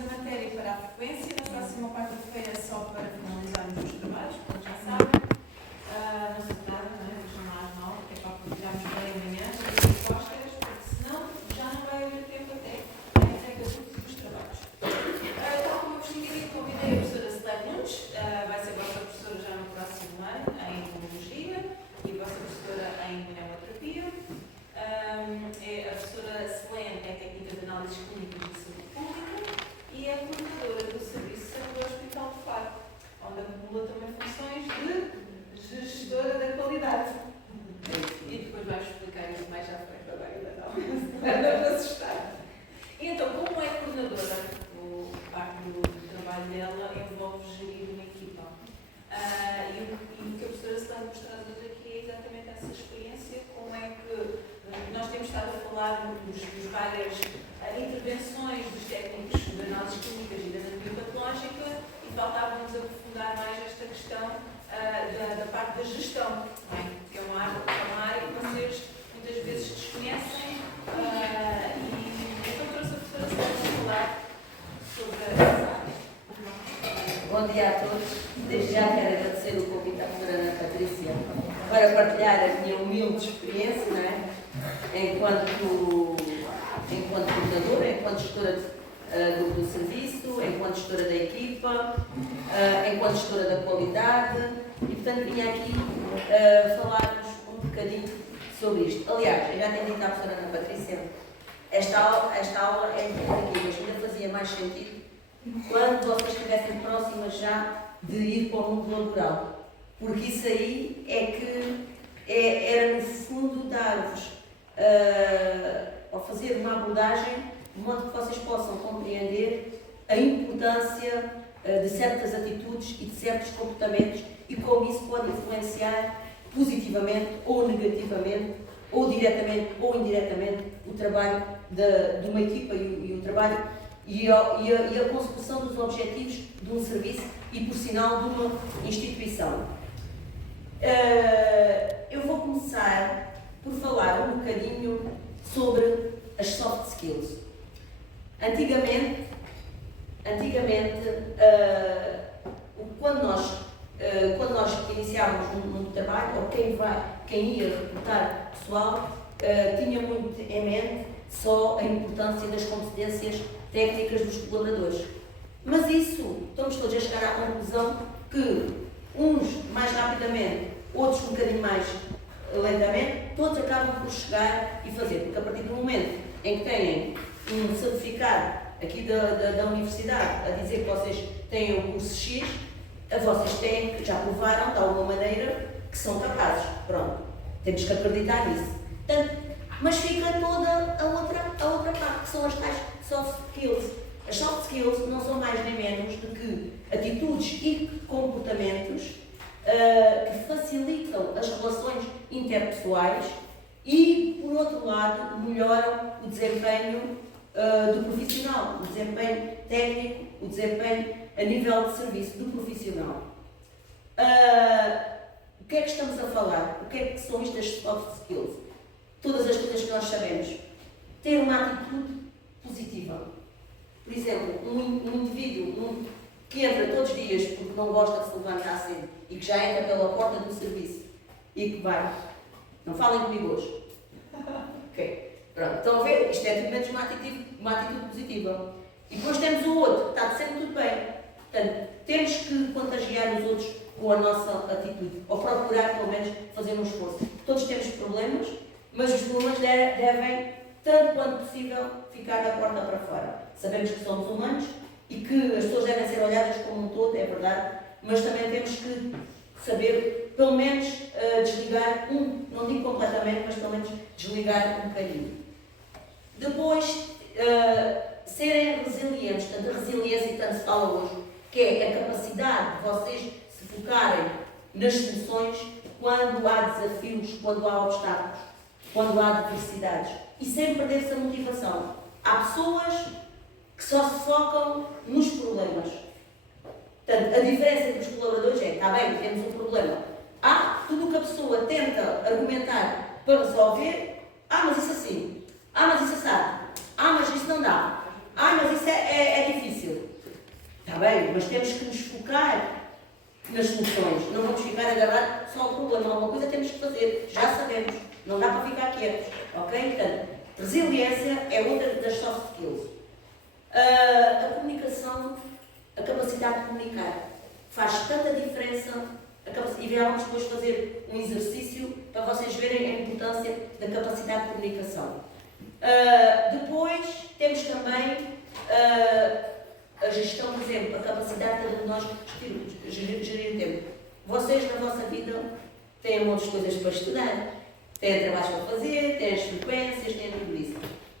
a matéria para a frequência. Na próxima quarta-feira, só para finalizarmos os trabalhos, como já sabem. Não sei nada, não é? Vejam lá às 9, que é para partilharmos bem amanhã, as respostas, porque senão já não vai haver tempo até à entrega dos trabalhos. Tal como eu vos tinha dito, convidei a professora Celeste Nunes, vai ser a vossa professora já no próximo ano, em Imunologia, e a vossa professora em Pneumoterapia. A professora Selene é técnica de análises clínicas de saúde pública e é coordenadora do Serviço de Saúde do Hospital de Faro, onde acumula também funções de gestora da qualidade. E depois vais explicar isso mais à frente, agora ainda não me assustar. E então, como é coordenadora, parte do trabalho dela envolve gerir uma equipa. E o que a professora Selene nos traz hoje aqui é exatamente essa experiência, como é que nós temos estado a falar dos várias intervenções dos técnicos de análises clínicas e da anatomia patológica e faltava-nos aprofundar mais esta questão da parte da gestão, não é? Que é uma área que vocês muitas vezes desconhecem e então trouxe a professora Selene a falar sobre essa área. Bom dia a todos. Desde já quero agradecer o convite à professora Ana Patrícia para partilhar a minha humilde experiência, não é? Enquanto coordenadora, enquanto gestora do serviço, enquanto gestora da equipa, enquanto gestora da qualidade e, portanto, vinha aqui falar-vos um bocadinho sobre isto. Aliás, eu já tenho dito à professora Ana Patrícia, esta aula é aqui, mas ainda fazia mais sentido quando vocês estivessem próximas já de ir para o mundo laboral, porque isso aí é que era no fundo dar-vos ao fazer uma abordagem de modo que vocês possam compreender a importância de certas atitudes e de certos comportamentos e como isso pode influenciar positivamente ou negativamente, ou diretamente ou indiretamente, o trabalho de uma equipa e o trabalho e a consecução dos objetivos de um serviço e, por sinal, de uma instituição. Eu vou começar por falar um bocadinho sobre as soft skills. Antigamente quando nós iniciávamos um trabalho, ou quem ia recrutar pessoal, tinha muito em mente só a importância das competências técnicas dos colaboradores. Mas isso, estamos todos a chegar à conclusão que uns mais rapidamente, outros um bocadinho mais lentamente, todos acabam por chegar e fazer, porque a partir do momento em que têm um certificado aqui da universidade a dizer que vocês têm o curso X, vocês têm, já provaram de alguma maneira que são capazes. Pronto, temos que acreditar nisso. Portanto, mas fica toda a outra parte, que são as tais soft skills. As soft skills não são mais nem menos do que atitudes e comportamentos que facilitam as relações interpessoais e, por outro lado, melhoram o desempenho do profissional, o desempenho técnico, o desempenho a nível de serviço do profissional. O que é que estamos a falar? O que é que são estas soft skills? Todas as coisas que nós sabemos. Ter uma atitude positiva. Por exemplo, um indivíduo que entra todos os dias porque não gosta de se levantar cedo e que já entra pela porta do serviço e que vai. Não falem comigo hoje. Ok. Pronto, estão a ver? Isto é tudo menos uma atitude positiva. E depois temos o outro, que está sempre tudo bem. Portanto, temos que contagiar os outros com a nossa atitude, ou procurar, pelo menos, fazer um esforço. Todos temos problemas, mas os problemas devem, tanto quanto possível, ficar da porta para fora. Sabemos que somos humanos e que as pessoas devem ser olhadas como um todo, é verdade, mas também temos que saber, pelo menos, desligar não digo completamente, mas pelo menos desligar um bocadinho. Depois, serem resilientes, portanto, a resiliência, tanto se fala hoje, que é a capacidade de vocês se focarem nas soluções quando há desafios, quando há obstáculos, quando há adversidades, e sem perder essa motivação. Há pessoas que só se focam nos problemas. Portanto, a diferença entre os colaboradores é, está bem, temos um problema. Tudo o que a pessoa tenta argumentar para resolver, mas isso assim, mas isso assado, mas isso não dá, mas isso é difícil. bem, mas temos que nos focar nas soluções. Não vamos ficar agarrados só ao problema. Alguma coisa temos que fazer, já sabemos. Não dá para ficar quietos. Ok? Portanto, resiliência é outra das soft skills. A comunicação, a capacidade de comunicar, faz tanta diferença. E vamos depois fazer um exercício para vocês verem a importância da capacidade de comunicação. Depois temos também a gestão do tempo, a capacidade de nós gerir o tempo. Vocês na vossa vida têm muitas coisas para estudar, têm trabalhos para fazer, têm as frequências, têm tudo isso.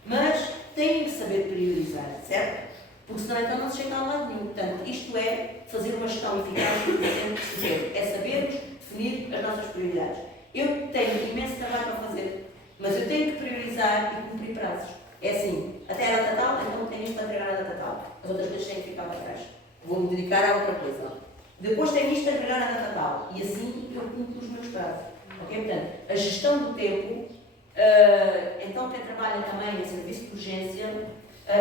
Mas têm que saber priorizar, certo? Porque senão então não se chega a lado nenhum. Portanto, isto é fazer uma gestão eficaz do tempo, é sabermos definir as nossas prioridades. Eu tenho imenso trabalho para fazer, mas eu tenho que priorizar e cumprir prazos. É assim, até a data tal, então tenho isto para entregar a data tal. As outras coisas têm que ficar para trás. Vou-me dedicar a outra coisa. Depois tenho isto para entregar a data tal. E assim eu cumpro os meus prazos. Ok? Portanto, a gestão do tempo, então quem trabalha também em serviço de urgência,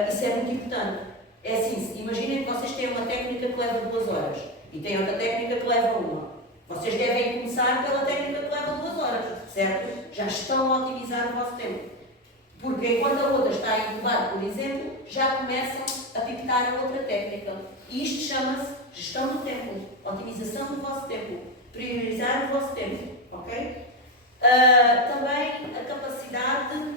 isso é muito importante. É assim, imaginem que vocês têm uma técnica que leva 2 horas e têm outra técnica que leva 1. Vocês devem começar pela técnica que leva 2 horas, certo? Já estão a otimizar o vosso tempo. Porque enquanto a outra está a incomodar, por exemplo, já começam a pictar a outra técnica. E isto chama-se gestão do tempo, otimização do vosso tempo, priorizar o vosso tempo, ok? Também a capacidade,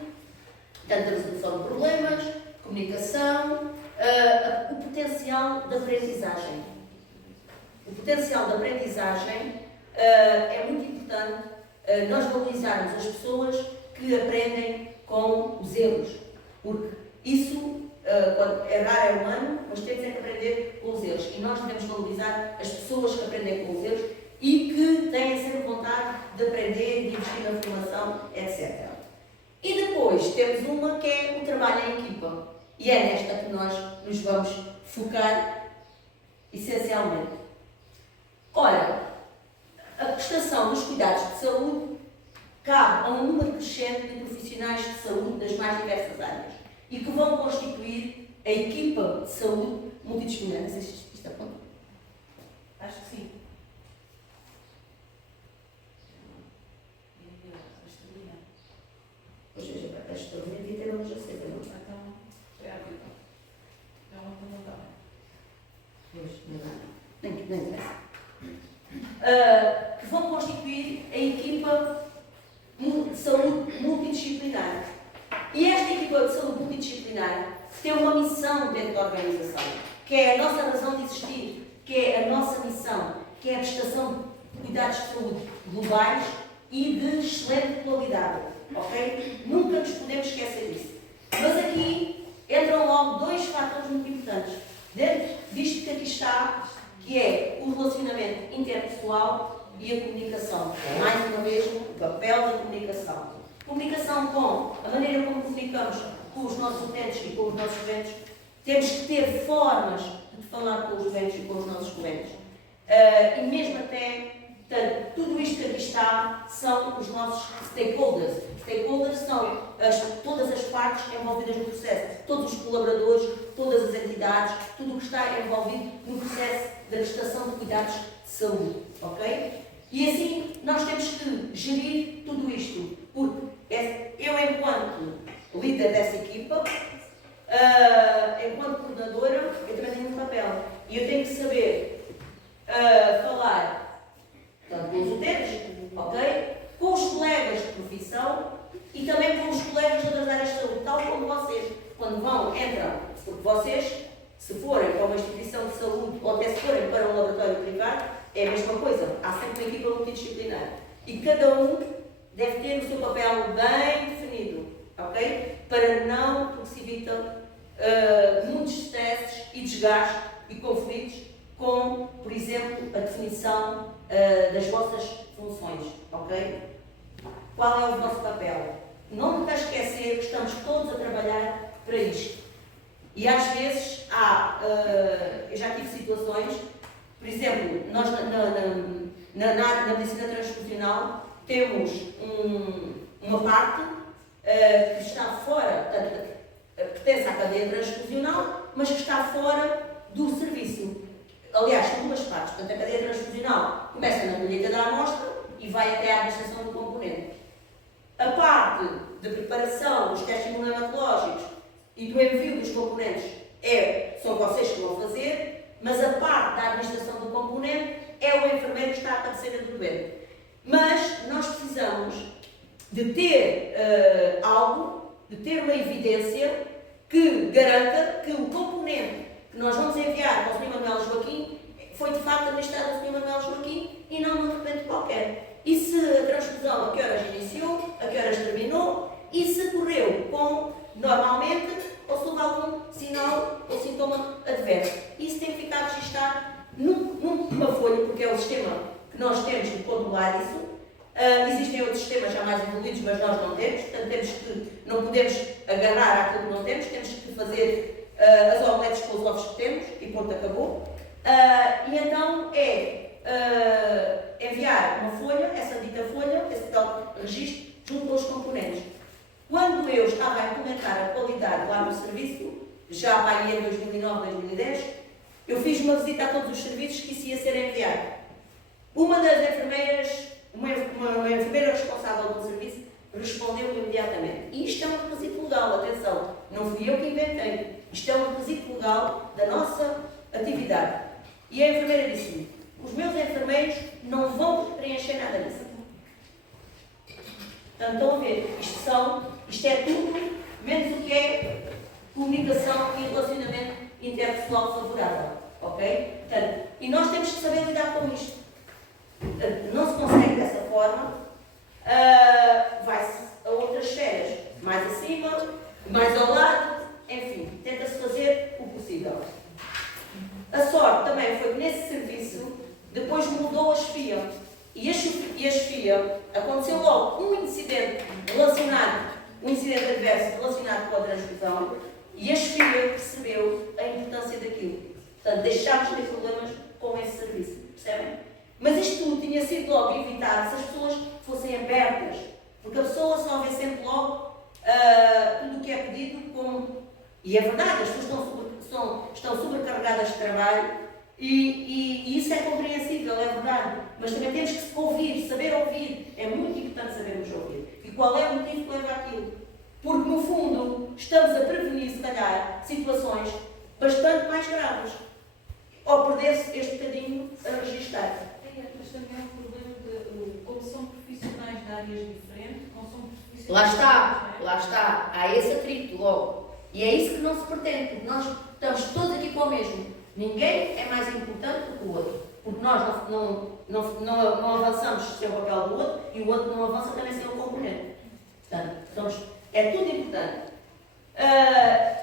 tanto de resolução de problemas, comunicação, o potencial de aprendizagem. O potencial de aprendizagem é muito importante nós valorizarmos as pessoas que aprendem com os erros, porque isso, errar é humano, mas temos é que aprender com os erros. E nós devemos valorizar as pessoas que aprendem com os erros e que têm sempre vontade de aprender, de investir na formação, etc. E depois temos uma que é o trabalho em equipa. E é nesta que nós nos vamos focar essencialmente. Ora, a prestação dos cuidados de saúde cabe a um número crescente de profissionais de saúde das mais diversas áreas e que vão constituir a equipa de saúde multidisciplinar. Não sei se isto aponta. Acho que sim. Pois veja, a história devia ter uma luz acesa, não? Então, é a vida. É uma que não dá. Pois, não interessa. Que vão constituir a equipa de saúde multidisciplinar. E esta equipa de saúde multidisciplinar tem uma missão dentro da organização, que é a nossa razão de existir, que é a nossa missão, que é a prestação de cuidados de saúde globais e de excelente qualidade. Ok? Nunca nos podemos esquecer disso. Mas aqui entram logo 2 fatores muito importantes. Dentro disto que aqui está, que é o relacionamento interpessoal e a comunicação. Mais uma vez, o papel da comunicação. Comunicação com a maneira como comunicamos com os nossos utentes e com os nossos clientes. Temos que ter formas de falar com os utentes e com os nossos clientes. E mesmo até, portanto, tudo isto que aqui está são os nossos stakeholders. Stakeholders são todas as partes envolvidas no processo, todos os colaboradores, todas as entidades, tudo o que está envolvido no processo da prestação de cuidados de saúde, ok? E assim nós temos que gerir tudo isto, porque eu, enquanto líder dessa equipa, enquanto coordenadora, eu também tenho um papel e eu tenho que saber falar tanto com os utentes, ok? Com os colegas de profissão e também com os colegas de outras áreas de saúde, tal como vocês, quando entram, porque vocês, se forem para uma instituição de saúde ou até se forem para um laboratório privado, é a mesma coisa, há sempre uma equipa multidisciplinar e cada um deve ter o seu papel bem definido, ok? Para não, porque se evita muitos stresses e desgastes e conflitos com, por exemplo, a definição das vossas funções, ok? Qual é o vosso papel? Não nunca esquecer que estamos todos a trabalhar para isto. E às vezes eu já tive situações, por exemplo, nós na medicina transfusional temos uma parte que está fora, pertence à cadeia transfusional, mas que está fora do serviço. aliás, são duas partes. Portanto, a cadeia transfusional começa na colheita da amostra e vai até à administração do componente. A parte de preparação dos testes imunohematológicos e do envio dos componentes são vocês que vão fazer, mas a parte da administração do componente é o enfermeiro que está à cabeceira do doente. Mas nós precisamos de ter algo, de ter uma evidência que garanta que o componente que nós vamos enviar para o Sr. Manuel Joaquim foi de facto administrado ao Sr. Manuel Joaquim e não num repente qualquer. E se a transfusão a que horas iniciou, a que horas terminou e se correu normalmente ou se houve algum sinal ou sintoma adverso. Isso tem que ficar registado numa folha, porque é o sistema que nós temos de controlar isso. Existem outros sistemas já mais evoluídos, mas nós não temos, portanto não podemos agarrar àquilo que não temos, temos que fazer as omeletes com os ovos que temos e pronto, acabou. E então enviar uma folha, essa dita folha, esse tal registro, junto aos componentes. Quando eu estava a implementar a qualidade lá no serviço, já para em 2009, 2010, eu fiz uma visita a todos os serviços que isso ia ser enviado. Uma das enfermeiras, uma enfermeira responsável do serviço, respondeu imediatamente. E isto é um requisito legal, atenção, não fui eu que inventei. Isto é um requisito legal da nossa atividade. E a enfermeira disse-me, os meus enfermeiros não vão preencher nada disso. Portanto, estão a ver, isto é tudo, menos o que é comunicação e relacionamento interpessoal favorável. Ok? Portanto, e nós temos que saber lidar com isto. Não se consegue dessa forma, vai-se a outras esferas, mais acima, mais ao lado, enfim, tenta-se fazer o possível. A sorte também foi que nesse serviço, depois mudou a chefia. E a chefia, aconteceu logo um incidente adverso relacionado com a transfusão, e a chefia percebeu a importância daquilo. Portanto, deixámos de ter problemas com esse serviço, percebem? Mas isto tudo tinha sido logo evitado se as pessoas fossem abertas, porque a pessoa só vê sempre logo tudo o que é pedido como... E é verdade, as pessoas estão sobrecarregadas de trabalho e isso é compreensível, é verdade. Mas também temos que ouvir, saber ouvir. É muito importante sabermos ouvir. E qual é o motivo que leva àquilo? Porque, no fundo, estamos a prevenir, se calhar, situações bastante mais graves. Ou perder-se este bocadinho a registar. Mas também é um problema de, como são profissionais de áreas diferentes, como são profissionais... Lá está. Há esse atrito logo. E é isso que não se pretende, porque nós estamos todos aqui para o mesmo. Ninguém é mais importante do que o outro. Porque nós não avançamos sem o papel do outro e o outro não avança também sem o componente. Portanto, é tudo importante.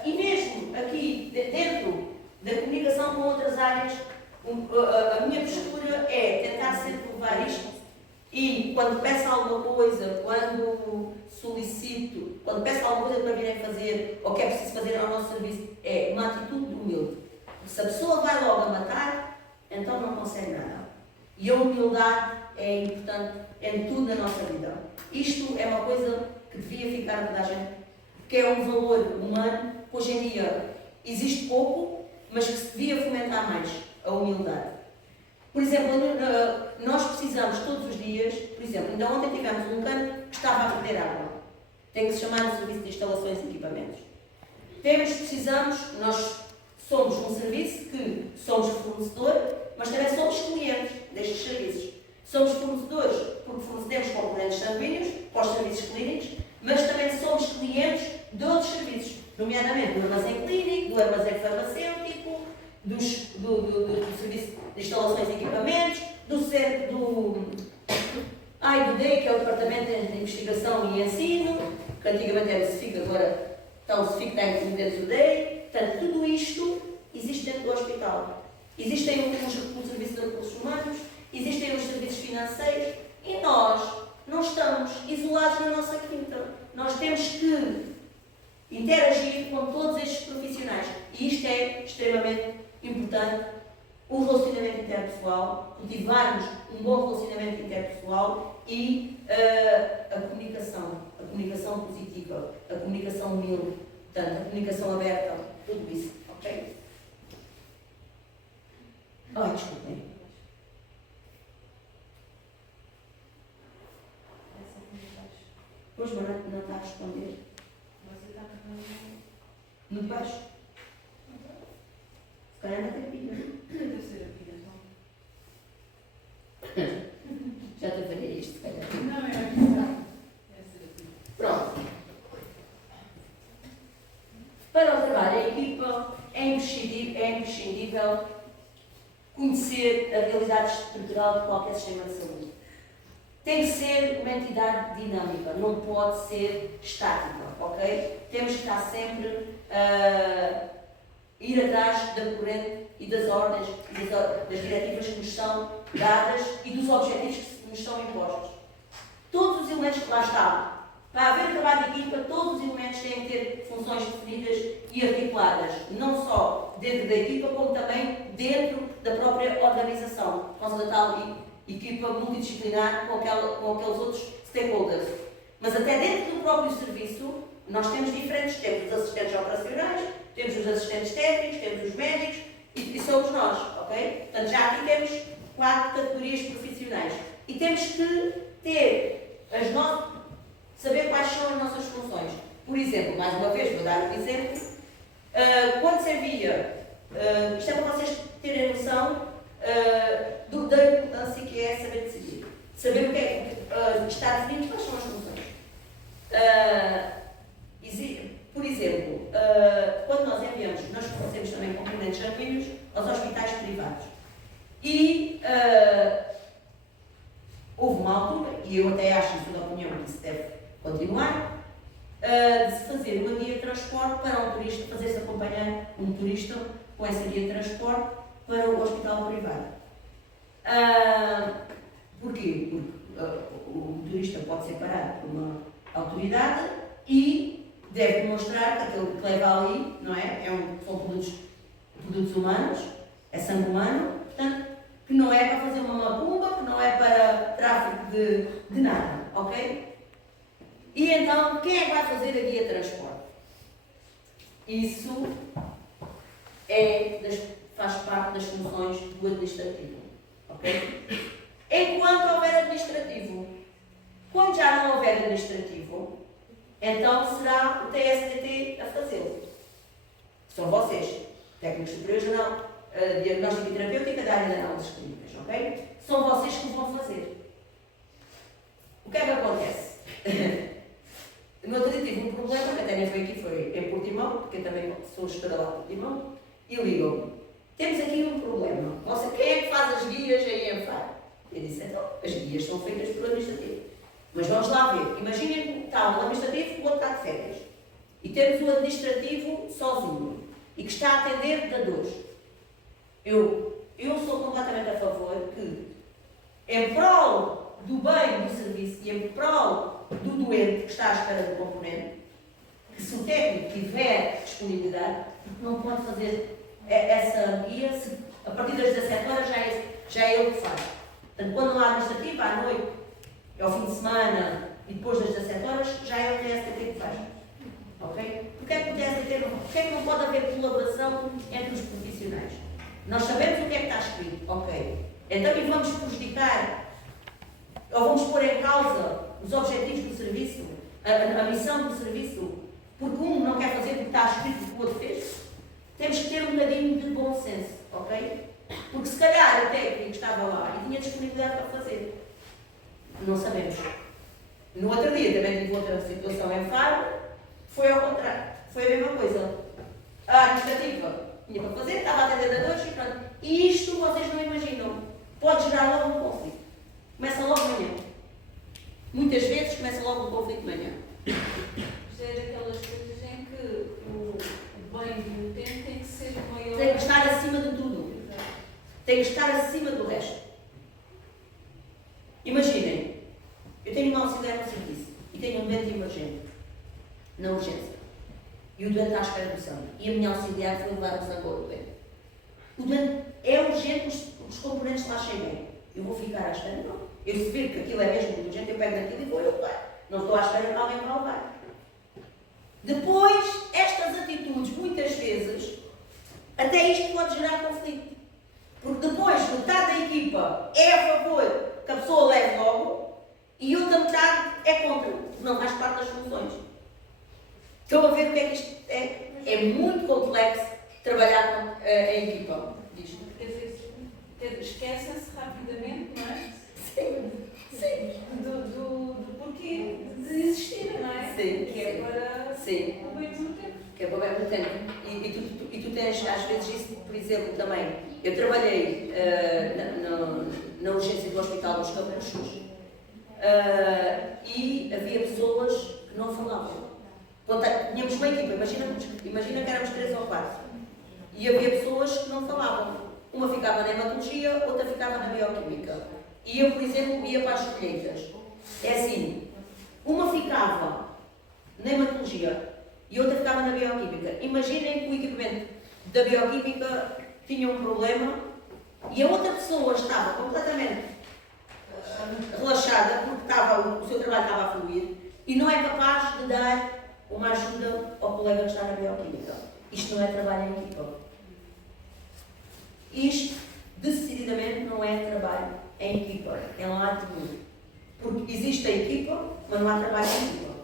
E mesmo aqui, dentro da comunicação com outras áreas, a minha postura é tentar sempre levar isto e quando peço alguma coisa, quando solicito, quando peço alguma coisa para virem fazer ou que é preciso fazer ao nosso serviço, é uma atitude humilde. Se a pessoa vai logo a matar, então não consegue nada. E a humildade é importante em tudo na nossa vida. Isto é uma coisa que devia ficar a toda a gente, que é um valor humano que hoje em dia existe pouco, mas que se devia fomentar mais, a humildade. Por exemplo, nós precisamos todos os dias, por exemplo, ainda ontem tivemos um cano que estava a perder água. Tem que se chamar o Serviço de Instalações e Equipamentos. Nós somos um serviço que somos fornecedor, mas também somos clientes destes serviços. Somos fornecedores porque fornecemos componentes sanguíneos para os serviços clínicos, mas também somos clientes de outros serviços, nomeadamente do armazém clínico, do armazém farmacêutico, do Serviço de Instalações e Equipamentos, do DEI, que é o Departamento de Investigação e Ensino, que antigamente era o CEFIC, agora está o CEFIC, está incluído dentro do DEI. Portanto, tudo isto existe dentro do hospital. Existem o Serviço de Recursos Humanos, existem os serviços financeiros e nós não estamos isolados na nossa quinta. Nós temos que interagir com todos estes profissionais e isto é extremamente importante. O relacionamento interpessoal, cultivarmos um bom relacionamento interpessoal e a comunicação positiva, a comunicação humilde, portanto, a comunicação aberta, tudo isso, ok? Ai, desculpem. Essa aqui de baixo. Pois, mas não está a responder. Você está com No de baixo. Se calhar não tem pilha. deve ser a pilha, Já te falei isto, se calhar. não, é aqui. Deve ser a pilha. Pronto. Para o trabalho em equipa é imprescindível conhecer a realidade estrutural de qualquer sistema de saúde. Tem que ser uma entidade dinâmica, não pode ser estática, ok? Temos que estar sempre a ir atrás da corrente e das ordens, e das diretivas que nos são dadas e dos objetivos que nos são impostos. Todos os elementos que lá estão, para haver trabalho de equipa, todos os elementos têm que ter funções definidas e articuladas, não só dentro da equipa, como também dentro da própria organização, por causa da tal equipa multidisciplinar com aqueles outros stakeholders. Mas até dentro do próprio serviço, nós temos diferentes, temos os assistentes operacionais, temos os assistentes técnicos, temos os médicos e somos nós, ok? Portanto, já aqui temos 4 categorias profissionais e temos que ter saber quais são as nossas funções. Por exemplo, mais uma vez, vou dar um exemplo, quando se envia, isto é para vocês terem noção da importância que é saber decidir. Saber o que é que está definido, quais são as funções. Por exemplo, quando nós enviamos, nós fornecemos também componentes sanguíneos aos hospitais privados. E houve uma altura, e eu até acho, em sua opinião, que isso deve continuar, de se fazer uma guia de transporte para um turista, fazer-se acompanhar um turista com essa guia de transporte para o hospital privado. Porquê? Porque o turista pode ser parado por uma autoridade e deve demonstrar que aquilo que leva ali, não é? São produtos humanos, é sangue humano, portanto, que não é para fazer uma macumba, que não é para tráfico de nada, ok? E então, quem é que vai fazer a guia de transporte? Isso faz parte das funções do administrativo, ok? Enquanto houver administrativo. Quando já não houver administrativo, então será o TSDT a fazê-lo. São vocês, técnicos superiores geral, diagnóstica e terapêutica da área de análises clínicas, ok? São vocês que vão fazer. O que é que acontece? No outro dia tive um problema, que até nem foi aqui, foi em Portimão, porque eu também sou gestora lá de Portimão, e ligam-me. Temos aqui um problema. Quem é que faz as guias aí em Faro? Eu disse, então, as guias são feitas pelo administrativo. Mas vamos lá ver. Imaginem que está um administrativo que o outro está de férias. E temos o administrativo sozinho. E que está a atender dadores. Eu sou completamente a favor que, em prol do bem do serviço e em prol do doente que está à espera do componente, que se o técnico tiver disponibilidade, não pode fazer essa guia, a partir das 17 horas já é ele que faz. Portanto, quando não há administrativa, à noite, ao fim de semana e depois das 17 horas, já é o TSDT que faz. Ok? Porquê é que o TSDT porquê é que não pode haver colaboração entre os profissionais? Nós sabemos o que é que está escrito, ok? Então, e vamos prejudicar, ou vamos pôr em causa os objetivos do serviço, a missão do serviço, porque um não quer fazer porque está escrito o que o outro fez? Temos que ter um bocadinho de bom senso, ok? Porque se calhar o técnico estava lá e tinha disponibilidade para fazer. Não sabemos. No outro dia também tive outra situação em Faro, foi ao contrário. Foi a mesma coisa. A administrativa tinha para fazer, estava a atender a dois e pronto. E isto vocês não imaginam. Pode gerar logo um conflito. Começa logo de manhã. Muitas vezes começa logo um conflito de manhã. Isto é daquelas coisas em que o bem do utente tem que ser maior. Tem que estar acima de tudo. Tem que estar acima do resto. Imaginem, eu tenho uma auxiliar no serviço e tenho um doente emergente, na urgência. E o doente está à espera do sangue. E a minha auxiliar foi levar o sangue ao doente. O doente é urgente, os componentes lá cheguem. Eu vou ficar à espera? Não. Eu se vir que aquilo é mesmo urgente, eu pego naquilo e vou eu levar. Não estou à espera que alguém vá levar. Depois, estas atitudes, muitas vezes, até isto pode gerar conflito. Porque depois em equipa. Diz. Quer dizer, esquecem-se rapidamente, não é? Sim, sim. Do porquê de existir, não é? Sim, que é para sim. o bem do tempo. Que é para bem do tempo. E tu tens, às vezes, isso, por exemplo, também. Eu trabalhei na urgência do Hospital dos Capuchos e havia pessoas que não falavam. Tínhamos uma equipa, imagina que éramos 3 ou 4. E havia pessoas que não falavam. Uma ficava na hematologia, outra ficava na bioquímica. E eu, por exemplo, ia para as colheitas. É assim, uma ficava na hematologia e outra ficava na bioquímica. Imaginem que o equipamento da bioquímica tinha um problema e a outra pessoa estava completamente relaxada porque o seu trabalho estava a fluir e não é capaz de dar uma ajuda ao colega que está na bioquímica. Isto não é trabalho em equipa. Isto, decididamente, não é trabalho em equipa. É um ato de. Porque existe a equipa, mas não há trabalho em equipa.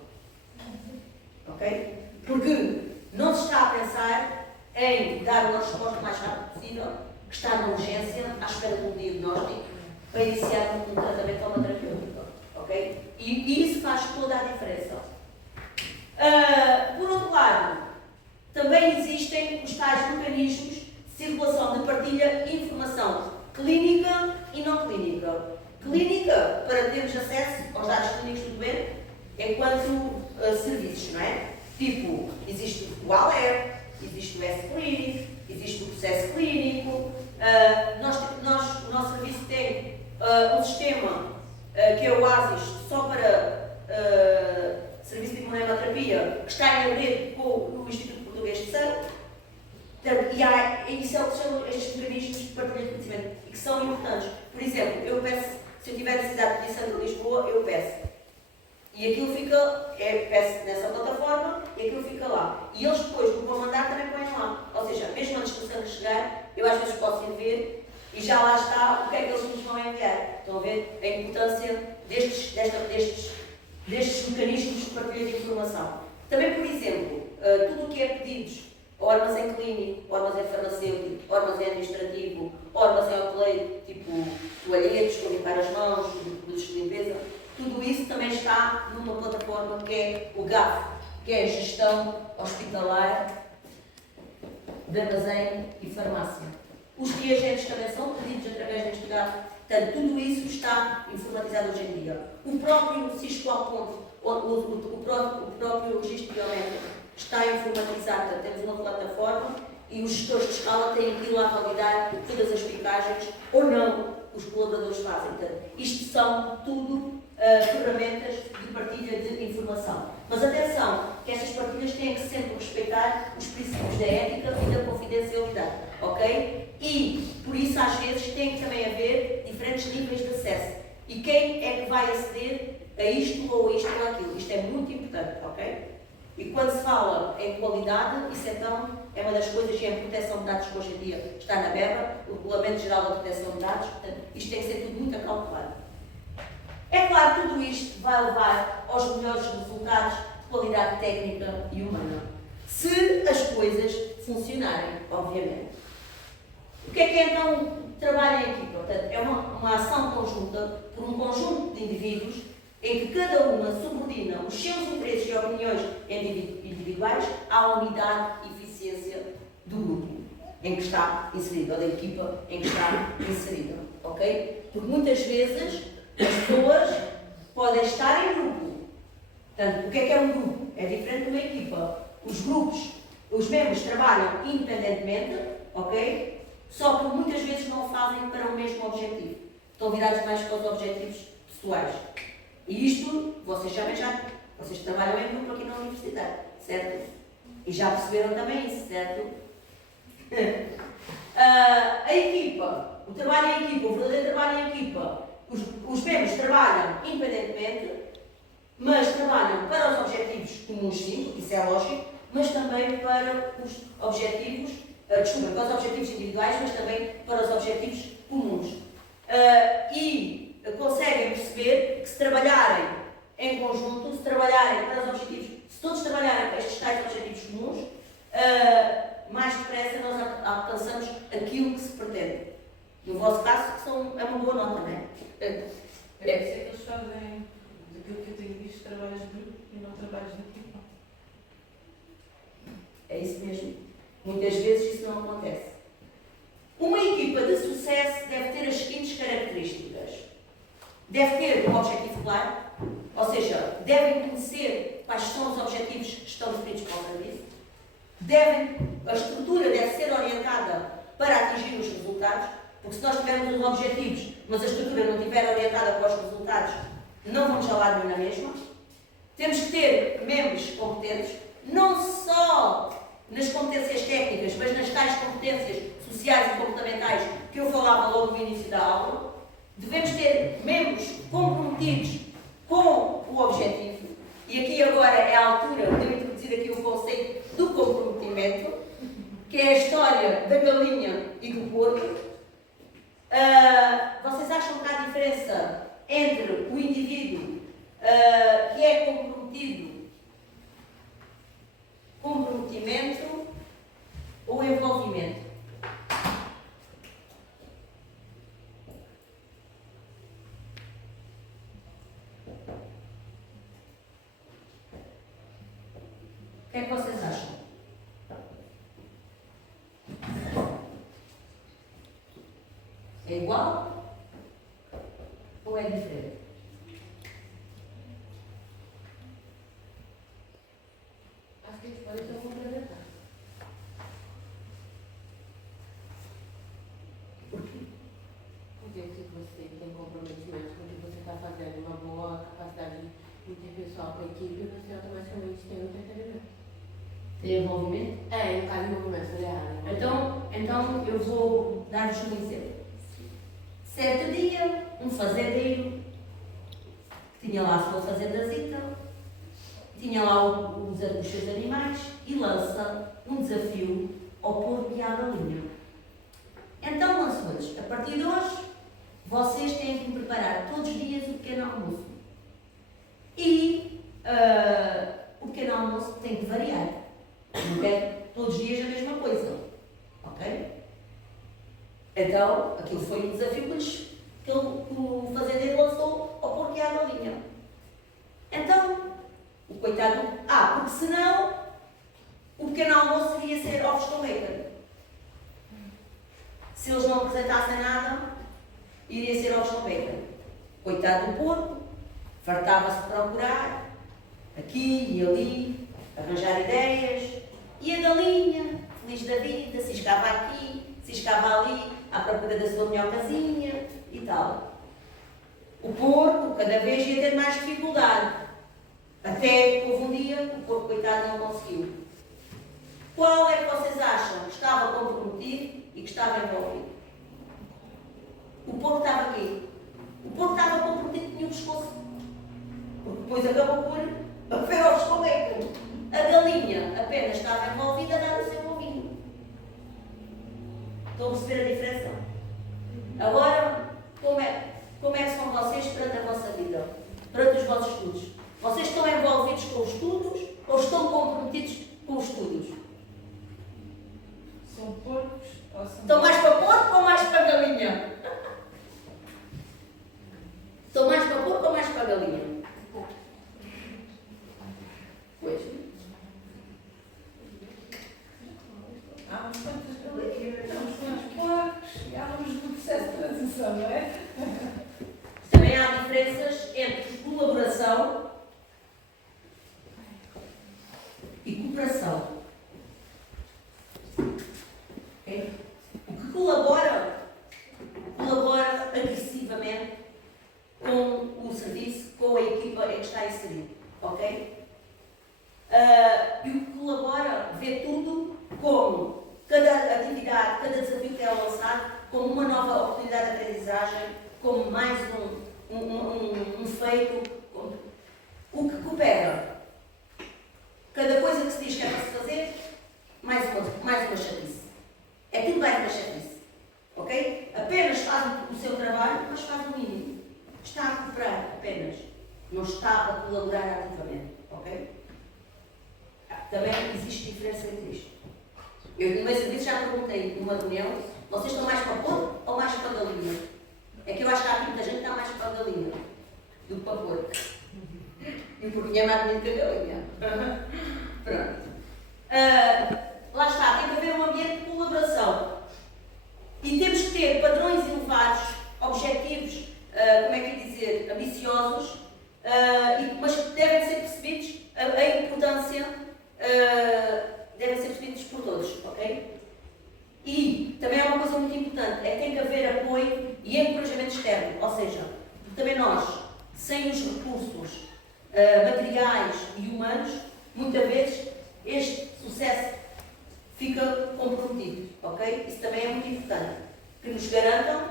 Ok? Porque não se está a pensar em dar uma resposta mais rápida possível, que está na urgência, à espera de um diagnóstico, para iniciar um tratamento ou uma terapêutica. Ok? E isso faz toda a diferença. Por outro lado, também existem os tais mecanismos de circulação de partilha de informação clínica e não clínica. Clínica, para termos acesso aos dados clínicos do doente, enquanto serviços, não é? Tipo, existe o ALER, existe o S-Clinic, existe o processo clínico. O nosso serviço tem um sistema que é o OASIS, só para serviço de imunoterapia, que está em rede com o Instituto Português de Sangue. E isso é o que são estes mecanismos de partilha de conhecimento e que são importantes. Por exemplo, eu peço, se eu tiver necessidade de Sangue de Lisboa, eu peço. E aquilo fica, peço nessa plataforma e aquilo fica lá. E eles depois, do que vão mandar, também põem lá. Ou seja, mesmo antes do sangue chegar, eu às vezes posso ir ver e já lá está o que é que eles nos vão enviar. Estão a ver a importância destes mecanismos de partilha de informação. Também, por exemplo, tudo o que é pedidos ao armazém clínico, ao armazém farmacêutico, ao armazém administrativo, ao armazém hoteleiro, tipo toalhetes, para limpar as mãos, produtos de limpeza, tudo isso também está numa plataforma que é o GAF, que é a Gestão Hospitalar de Armazém e Farmácia. Os reagentes também são pedidos através deste GAF, portanto, tudo isso está informatizado hoje em dia. O próprio Cisco o próprio registro biométrico está informatizado, temos uma plataforma e os gestores de escala têm que ir lá validar todas as picagens ou não os colaboradores fazem. Portanto, isto são tudo ferramentas de partilha de informação. Mas atenção, que estas partilhas têm que sempre respeitar os princípios da ética e da confidencialidade, ok? E, por isso, às vezes, tem que também haver diferentes níveis de acesso. E quem é que vai aceder a isto ou aquilo? Isto é muito importante, ok? E quando se fala em qualidade, isso então é uma das coisas que a proteção de dados que hoje em dia está na BERA, o Regulamento Geral da Proteção de Dados, portanto, isto tem que ser tudo muito acautelado. É claro que tudo isto vai levar aos melhores resultados de qualidade técnica e humana, se as coisas funcionarem, obviamente. O que é então trabalho em equipa? Portanto, é uma ação conjunta por um conjunto de indivíduos em que cada uma subordina os seus interesses e opiniões individuais à unidade e eficiência do grupo em que está inserido, ou da equipa em que está inserida, ok? Porque muitas vezes as pessoas podem estar em grupo. Portanto, o que é um grupo? É diferente de uma equipa. Os grupos, os membros trabalham independentemente, ok? Só que muitas vezes não fazem para o mesmo objetivo. Estão virados mais para os objetivos pessoais. E isto, vocês trabalham em grupo aqui na universidade, certo? E já perceberam também isso, certo? A equipa, o trabalho em equipa, o verdadeiro trabalho em equipa, os membros trabalham independentemente, mas trabalham para os objetivos comuns, sim, porque isso é lógico, mas também para os objetivos, para os objetivos individuais, mas também para os objetivos comuns. E conseguem perceber que se trabalharem em conjunto, se trabalharem para os objetivos, se todos trabalharem para estes tais objetivos comuns, mais depressa nós alcançamos aquilo que se pretende. No vosso caso, é uma boa nota, não é? É que eles fazem, daquilo que eu tenho visto, trabalhos de grupo e não trabalhos de equipa. É isso mesmo. Muitas vezes isso não acontece. Uma equipa de sucesso deve ter as seguintes características. Deve ter um objetivo claro, ou seja, devem conhecer quais são os objetivos que estão definidos para o serviço. A estrutura deve ser orientada para atingir os resultados, porque se nós tivermos os objetivos, mas a estrutura não estiver orientada para os resultados, não vamos a lado nenhum na mesma. Temos que ter membros competentes, não só nas competências técnicas, mas nas tais competências sociais e comportamentais que eu falava logo no início da aula. Devemos ter membros comprometidos com o objetivo. E aqui agora é a altura de eu introduzir aqui o conceito do comprometimento, que é a história da galinha e do porco. Vocês acham que há diferença entre o indivíduo que é comprometimento ou envolvimento? O que é que vocês acham? É igual ou é diferente? Acho que eles podem ser complementares. Por quê? Porque se você tem comprometimento com o que você está fazendo, uma boa capacidade interpessoal com a equipe, você automaticamente tem um entretenimento. Tem envolvimento? No caso de movimento, falei errado. Então eu vou dar-vos um exemplo. Certo dia, um fazendeiro que tinha lá a sua fazendazita, tinha lá os seus animais e lança um desafio ao porco e à galinha. Então lançou-lhes: a partir de hoje, vocês têm que me preparar todos os dias o pequeno almoço. E o pequeno almoço tem que variar. Não é todos os dias a mesma coisa. Ok? Então, aquilo foi um desafio que o fazendeiro lançou ao porco e à galinha. Então, o coitado... porque senão o pequeno almoço iria ser ovos com bacon. Se eles não apresentassem nada, iria ser ovos com bacon. Coitado do porco, fartava-se de procurar, aqui e ali, arranjar ideias, e a galinha, feliz da vida, ciscava aqui, ciscava ali, à procura da sua minhocazinha e tal. O porco cada vez ia ter mais dificuldade. Até que houve um dia que o porco, coitado, não conseguiu. Qual é que vocês acham que estava comprometido e que estava envolvido? O porco estava aqui. O porco estava comprometido que tinha o pescoço. Porque depois acabou por ver ovos com bacon. A galinha apenas estava envolvida a dar o seu ovinho. Estão a perceber a diferença? Agora, como é que são vocês perante a vossa vida? Perante os vossos estudos? Vocês estão envolvidos com os estudos ou estão comprometidos com os estudos? São porcos ou são... Estão mais para porco ou mais para galinha? Estão mais para porco ou mais para galinha? Pois. Há uns quantos galinhas, há uns quantos porcos e há uns no processo de transição, não é? Também há diferenças entre colaboração e cooperação. Okay? O que colabora agressivamente com o serviço, com a equipa em que está inserido. Ok? E o que colabora vê tudo como cada atividade, cada desafio que é lançado, como uma nova oportunidade de aprendizagem, como mais um feito. O que coopera, cada coisa que se diz que é para se fazer, mais uma chatice. É tudo mais uma chatice. Ok? Apenas faz o seu trabalho, mas faz o mínimo. Está a cooperar apenas. Não está a colaborar ativamente. Ok? Também existe diferença entre isto. Eu no meu serviço já perguntei numa reunião, vocês estão mais para porco ou mais para galinha? É que eu acho que há aqui muita gente que está mais para galinha do que para porco. E o porquinho é mais bonito que a galinha. Pronto. Lá está, tem que haver um ambiente de colaboração. E temos que ter padrões elevados, objetivos, como é que eu ia dizer, ambiciosos, mas que devem ser percebidos, a importância devem ser percebidos por todos, ok? E também há uma coisa muito importante, é que tem que haver apoio e encorajamento externo, ou seja, também nós, sem os recursos materiais e humanos, muitas vezes este sucesso fica comprometido, ok? Isso também é muito importante, que nos garantam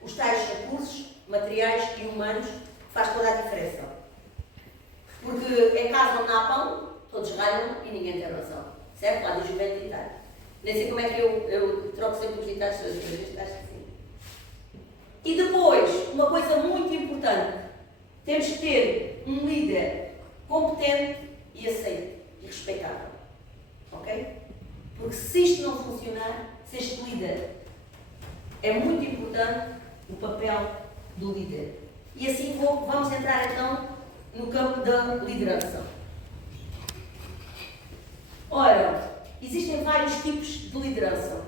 os tais recursos materiais e humanos, que faz toda a diferença. Porque em casa onde há pão, todos ralham e ninguém tem razão, certo? Lá diz o velho ditado. Nem sei como é que eu troco sempre os ditados todas as vezes, acho que sim. E depois, uma coisa muito importante, temos que ter um líder competente e aceito e respeitável, ok? Porque se isto não funcionar, se este líder, é muito importante o papel do líder. E assim vamos entrar então no campo da liderança. Ora, existem vários tipos de liderança.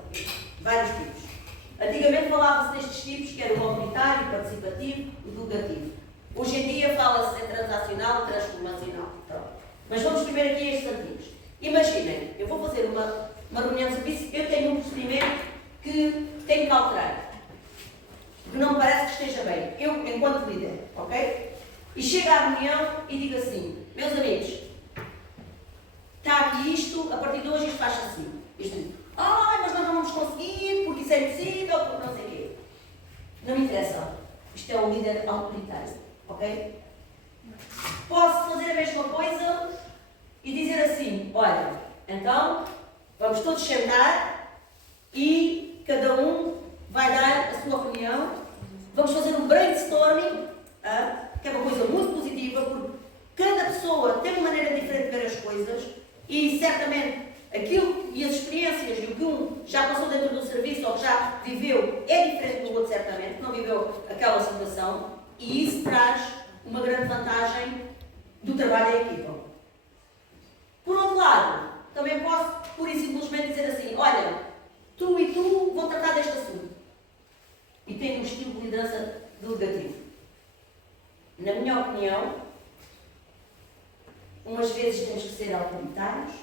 Vários tipos. Antigamente falava-se destes tipos, que era o autoritário, o participativo, o delegativo. Hoje em dia fala-se em transacional e transformacional. Pronto. Mas vamos primeiro aqui a estes antigos. Imaginem, eu vou fazer uma reunião de serviço, eu tenho um procedimento que tenho que alterar. Que não me parece que esteja bem. Eu, enquanto líder, ok? E chego à reunião e digo assim, meus amigos, está aqui isto, a partir de hoje isto faz assim. Isto, mas nós não vamos conseguir, porque isso é impossível, porque não sei o quê. Não me interessa. Isto é um líder autoritário, ok? Posso fazer a mesma coisa e dizer assim, olha, então, vamos todos sentar e cada um vai dar a sua opinião, vamos fazer um brainstorming, que é uma coisa muito positiva, porque cada pessoa tem uma maneira diferente de ver as coisas e certamente aquilo e as experiências e o que um já passou dentro do serviço ou que já viveu é diferente do outro, certamente, que não viveu aquela situação, e isso traz uma grande vantagem do trabalho em equipa. Por outro lado, também posso pura e simplesmente dizer assim, olha, tu e tu vão tratar deste assunto. E tenho um estilo de liderança delegativo. Na minha opinião, umas vezes temos que ser autoritários,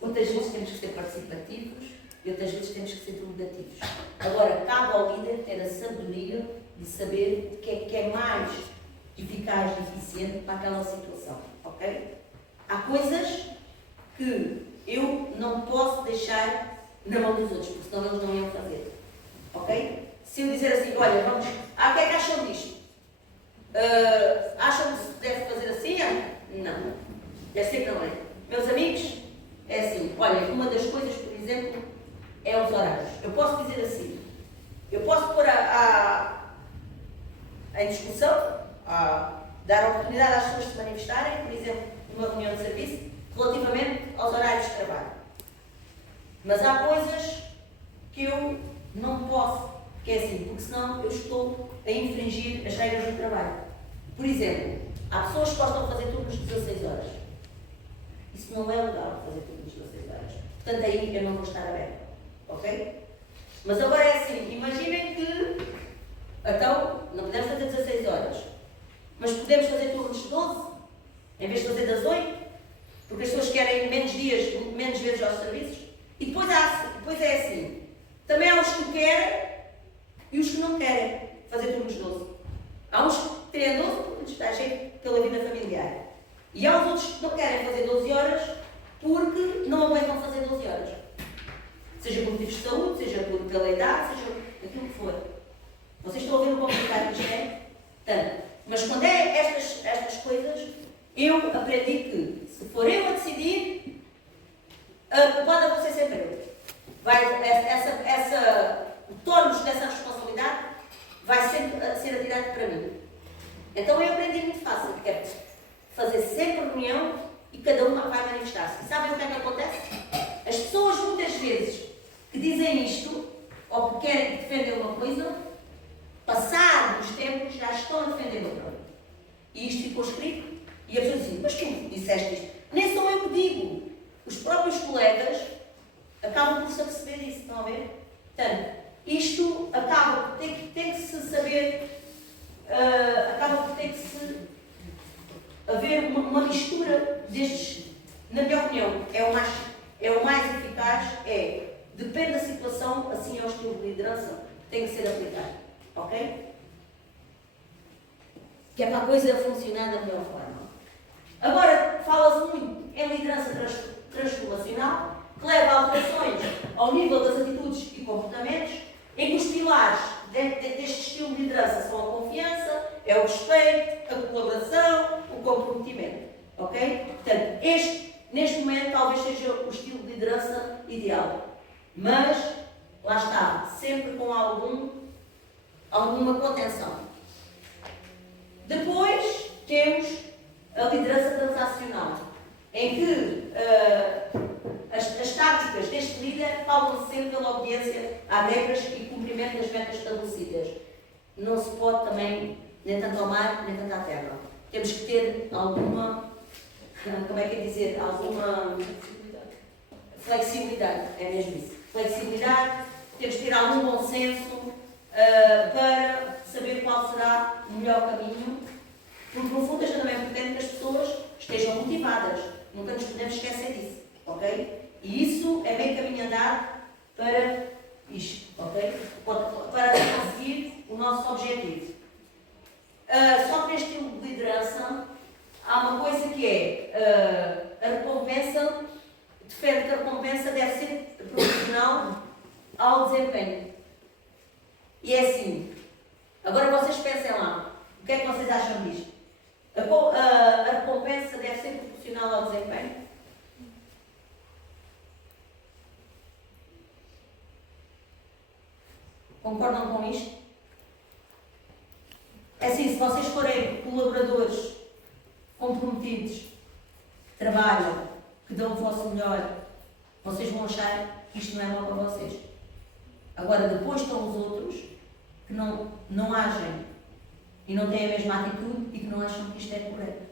outras vezes temos que ser participativos e outras vezes temos que ser delegativos. Agora, cabe ao líder ter a sabedoria de saber o que é mais eficaz e eficiente para aquela situação, ok? Há coisas que eu não posso deixar na mão dos outros, porque senão eles não iam fazer, ok? Se eu dizer assim, olha, vamos, o que é que acham disto? Acham que se deve fazer assim? Não. Deve ser que não é. Meus amigos, é assim, olha, uma das coisas, por exemplo, é os horários. Eu posso dizer assim, eu posso pôr em discussão, dar a oportunidade às pessoas de se manifestarem, por exemplo, numa reunião de serviço, relativamente aos horários de trabalho. Mas há coisas que eu não posso, que é assim, porque senão eu estou a infringir as regras do trabalho. Por exemplo, há pessoas que gostam de fazer turnos de 16 horas. Isso não é legal, fazer turnos de 16 horas. Portanto, aí eu não vou estar aberta. Ok? Mas agora é assim, imaginem que, então, não podemos fazer 16 horas, mas podemos fazer turnos de 12, em vez de fazer das 8, porque as pessoas querem menos dias, menos vezes aos serviços. E depois é assim, também há os que querem e os que não querem fazer turnos de 12. Há uns que têm 12 porque lhes dá jeito pela vida familiar. E há os outros que não querem fazer 12 horas porque não aguentam fazer 12 horas. Seja por motivos de saúde, seja pela idade, seja aquilo que for. Vocês estão a ver o complicado que isto é? Tanto. Mas quando é estas coisas, eu aprendi que, se for eu a decidir, a culpada vai ser sempre eu. O torno dessa responsabilidade vai sempre ser atirado para mim. Então eu aprendi muito fácil, que é fazer sempre reunião e cada uma vai manifestar-se. E sabem o que é que acontece? As pessoas muitas vezes dizem isto, ou que querem defender uma coisa, passados os tempos já estão a defender outra. E isto ficou escrito, e a pessoa diz, mas tu disseste isto? Nem sou eu que digo. Os próprios colegas acabam por se aperceber disso, estão a ver? Portanto, isto acaba por ter que se saber, acaba por ter que se haver uma mistura destes, na minha opinião, é o mais eficaz, depende da situação, assim é o estilo de liderança que tem que ser aplicado, ok? Que é para a coisa funcionar da melhor forma. Agora, fala-se muito em liderança transformacional, que leva a alterações ao nível das atitudes e comportamentos, em que os pilares deste estilo de liderança são a confiança, é o respeito, a colaboração, o comprometimento. Ok? Portanto, neste momento, talvez seja o estilo de liderança ideal. Mas, lá está, sempre com alguma contenção. Depois, temos a liderança transacional, em que as táticas deste líder pautam sempre pela obediência às regras e cumprimento das metas estabelecidas. Não se pode também, nem tanto ao mar, nem tanto à terra. Temos que ter alguma, como é que é dizer, alguma flexibilidade, é mesmo isso. Flexibilidade, temos que ter algum bom senso para saber qual será o melhor caminho, porque no fundo é também importante que as pessoas estejam motivadas. Nunca nos podemos esquecer disso, ok? E isso é meio caminho andado para isto, ok? Para conseguir o nosso objetivo. Só que neste estilo de liderança há uma coisa que é a recompensa, defende que a recompensa deve ser proporcional ao desempenho. E é assim. Agora vocês pensem lá, o que é que vocês acham disto? A recompensa deve ser proporcional ao desempenho? Concordam com isto? É assim, se vocês forem colaboradores comprometidos, que trabalham, que dão o vosso melhor, vocês vão achar que isto não é mal para vocês. Agora, depois estão os outros que não agem e não têm a mesma atitude e que não acham que isto é correto.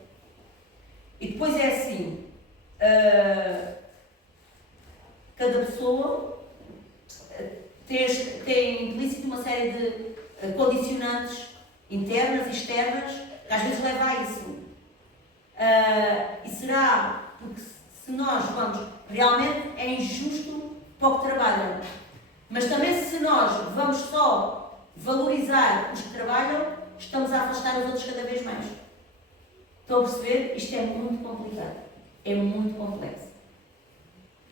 E depois é assim, cada pessoa tem implícito uma série de condicionantes internas e externas que às vezes leva a isso. E será porque se nós vamos, realmente é injusto para o que trabalham, mas também se nós vamos só valorizar os que trabalham, estamos a afastar os outros cada vez mais. Estão a perceber? Isto é muito complicado. É muito complexo.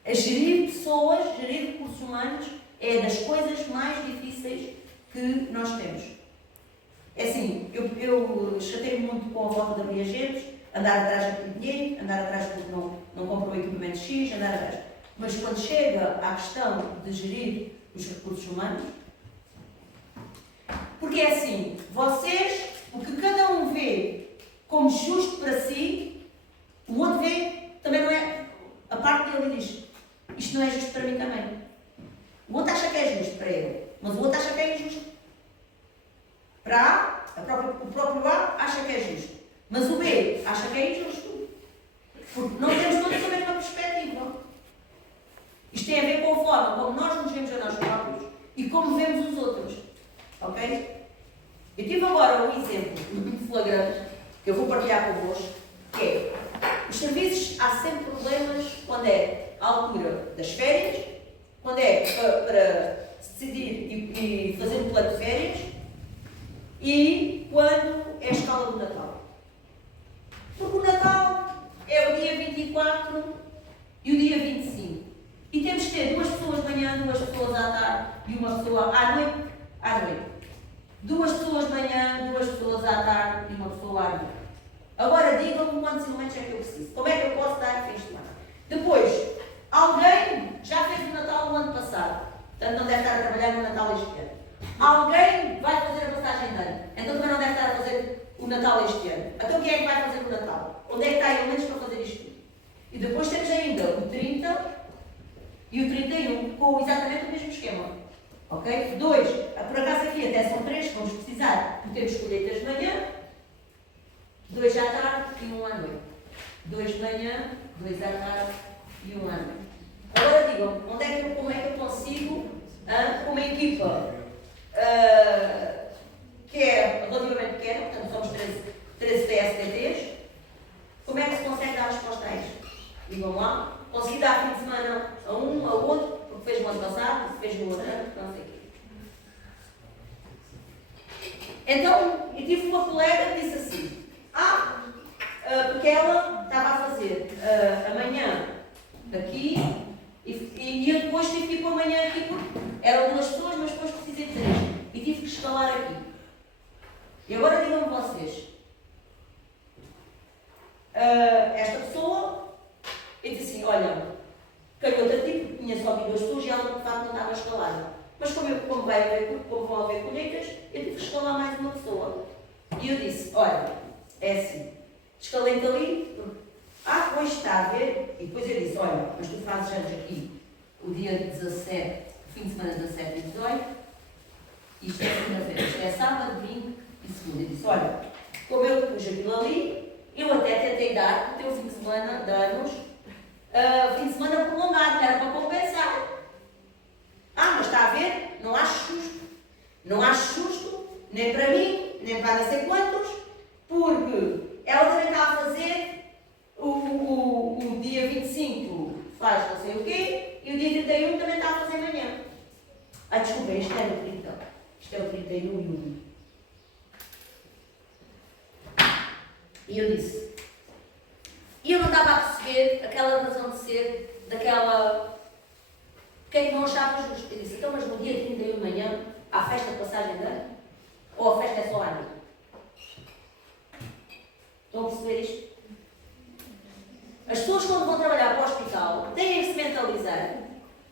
A gerir pessoas, gerir recursos humanos, é das coisas mais difíceis que nós temos. É assim, eu chatei-me muito com a volta de reagentes, andar atrás de dinheiro, andar atrás porque não comprou o equipamento X, andar atrás. Mas quando chega à questão de gerir os recursos humanos, porque é assim, vocês, o que cada um vê como justo para si, o outro vê, também não é, a parte dele diz, isto não é justo para mim também. O outro acha que é justo para ele, mas o outro acha que é injusto. Para A, o próprio A acha que é justo, mas o B acha que é injusto. Porque não temos todos a mesma perspectiva. Isto tem a ver com a forma como nós nos vemos a nós próprios e como vemos os outros. Ok? Eu tive agora um exemplo muito flagrante que eu vou partilhar convosco, que é os serviços, há sempre problemas quando é a altura das férias, quando é para se decidir e fazer um plano de férias e quando é a escala do Natal. Porque o Natal é o dia 24 e o dia 25. E temos que ter 2 pessoas de manhã, 2 pessoas à tarde e uma pessoa à noite. 2 pessoas de manhã, 2 pessoas à tarde e uma pessoa à noite. Agora digam-me quantos elementos é que eu preciso. Como é que eu posso dar fins de semana? Depois, alguém já fez o Natal no ano passado. Portanto, não deve estar a trabalhar no Natal este ano. Alguém vai fazer a passagem de ano. Então também não deve estar a fazer o Natal este ano. Então quem é que vai fazer o Natal? Onde é que está elementos para fazer isto tudo? E depois temos ainda o 30 e o 31 com exatamente o mesmo esquema. Ok? 2, por acaso aqui até são 3, vamos precisar, porque temos colheitas de manhã, 2 à tarde e 1 à noite. 2 de manhã, 2 à tarde e 1 à noite. Agora digam, como é que eu consigo, com uma equipa que é relativamente pequena, portanto somos 13 TSTTs, como é que se consegue dar resposta a isto? Digam lá, consegui dar fim de semana a um, ao outro, porque fez no ano passado, se fez no outro ano, não sei o quê. Então, eu tive uma colega que disse assim, porque ela estava a fazer amanhã aqui e eu depois tive que ir para amanhã aqui porque eram 2 pessoas, mas depois precisei de 3 e tive que escalar aqui. E agora digam-me vocês, esta pessoa, eu disse assim, olha, calhou-te a ti porque tinha só aqui 2 pessoas e ela de facto não estava escalada. Mas como vão haver colheitas, eu tive que escalar mais uma pessoa. E eu disse, olha, é assim, escalei-te ali, pois está a ver, e depois eu disse, olha, mas tu fazes anos aqui o dia 17, o fim de semana 17 e 18, isto é segunda-feira, isto é sábado, domingo e segunda. Eu disse, olha, como eu pus aquilo ali, eu até tentei dar o teu fim de semana de anos, fim de semana prolongado, era para compensar. Mas está a ver? Não acho justo. Não acho justo, nem para mim, nem para não sei quantos, porque ela também está a fazer o dia 25 faz não sei o quê, e o dia 31 também está a fazer amanhã. Desculpa, isto é o 30. Isto é o 31 e o 1. E eu disse. E eu não estava a perceber aquela razão de ser daquela. Porque é que não achava justo? Eu disse, então, mas no dia 31 de manhã há festa de passagem de ano? Ou a festa é só à noite? Estão a perceber isto? As pessoas, quando vão trabalhar para o hospital, têm que se mentalizar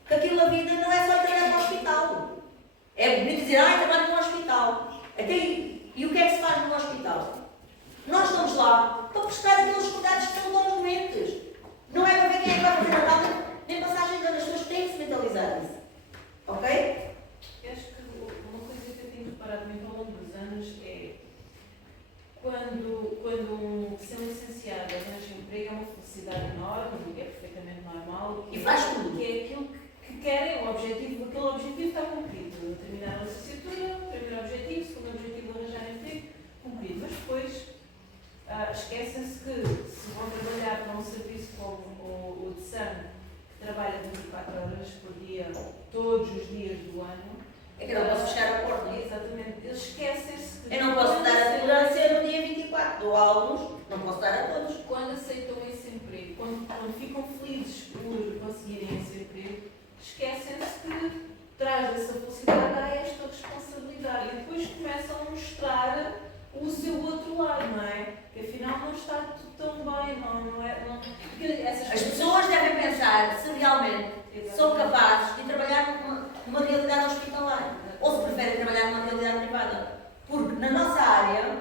que aquilo a vida não é só trabalhar para o hospital. É bonito dizer, trabalho no hospital. E o que é que se faz no hospital? Nós estamos lá para prestar aqueles cuidados que são tão doentes. Não é para ver quem é que vai fazer Natal, nem passagem de ano. As pessoas têm que se mentalizar nisso. Ok? Eu acho que uma coisa que eu tenho reparado muito ao longo dos anos é quando ser um licenciado arranja emprego é uma felicidade enorme, que é perfeitamente normal. E faz tudo. Que é aquilo que querem, o objetivo, aquele objetivo está cumprido. Terminar a licenciatura, primeiro objetivo, segundo objetivo, arranjar emprego, cumprido. Mas depois esquecem-se que se vão trabalhar para um serviço como o de SAM, que trabalha 24 horas por dia, todos os dias do ano. É que eu não posso fechar a porta. Exatamente. Eles esquecem-se que. Eu não posso dar a segurança no dia 24. Dou a alguns, não posso dar a todos. Quando aceitam esse emprego, quando ficam felizes por conseguirem esse emprego, esquecem-se que traz essa felicidade a esta responsabilidade e depois começam a mostrar o seu outro lado, não é? Que afinal não está tudo tão bem, As pessoas devem pensar se realmente são capazes de trabalhar numa realidade hospitalar ou se preferem trabalhar numa realidade privada. Porque na nossa área,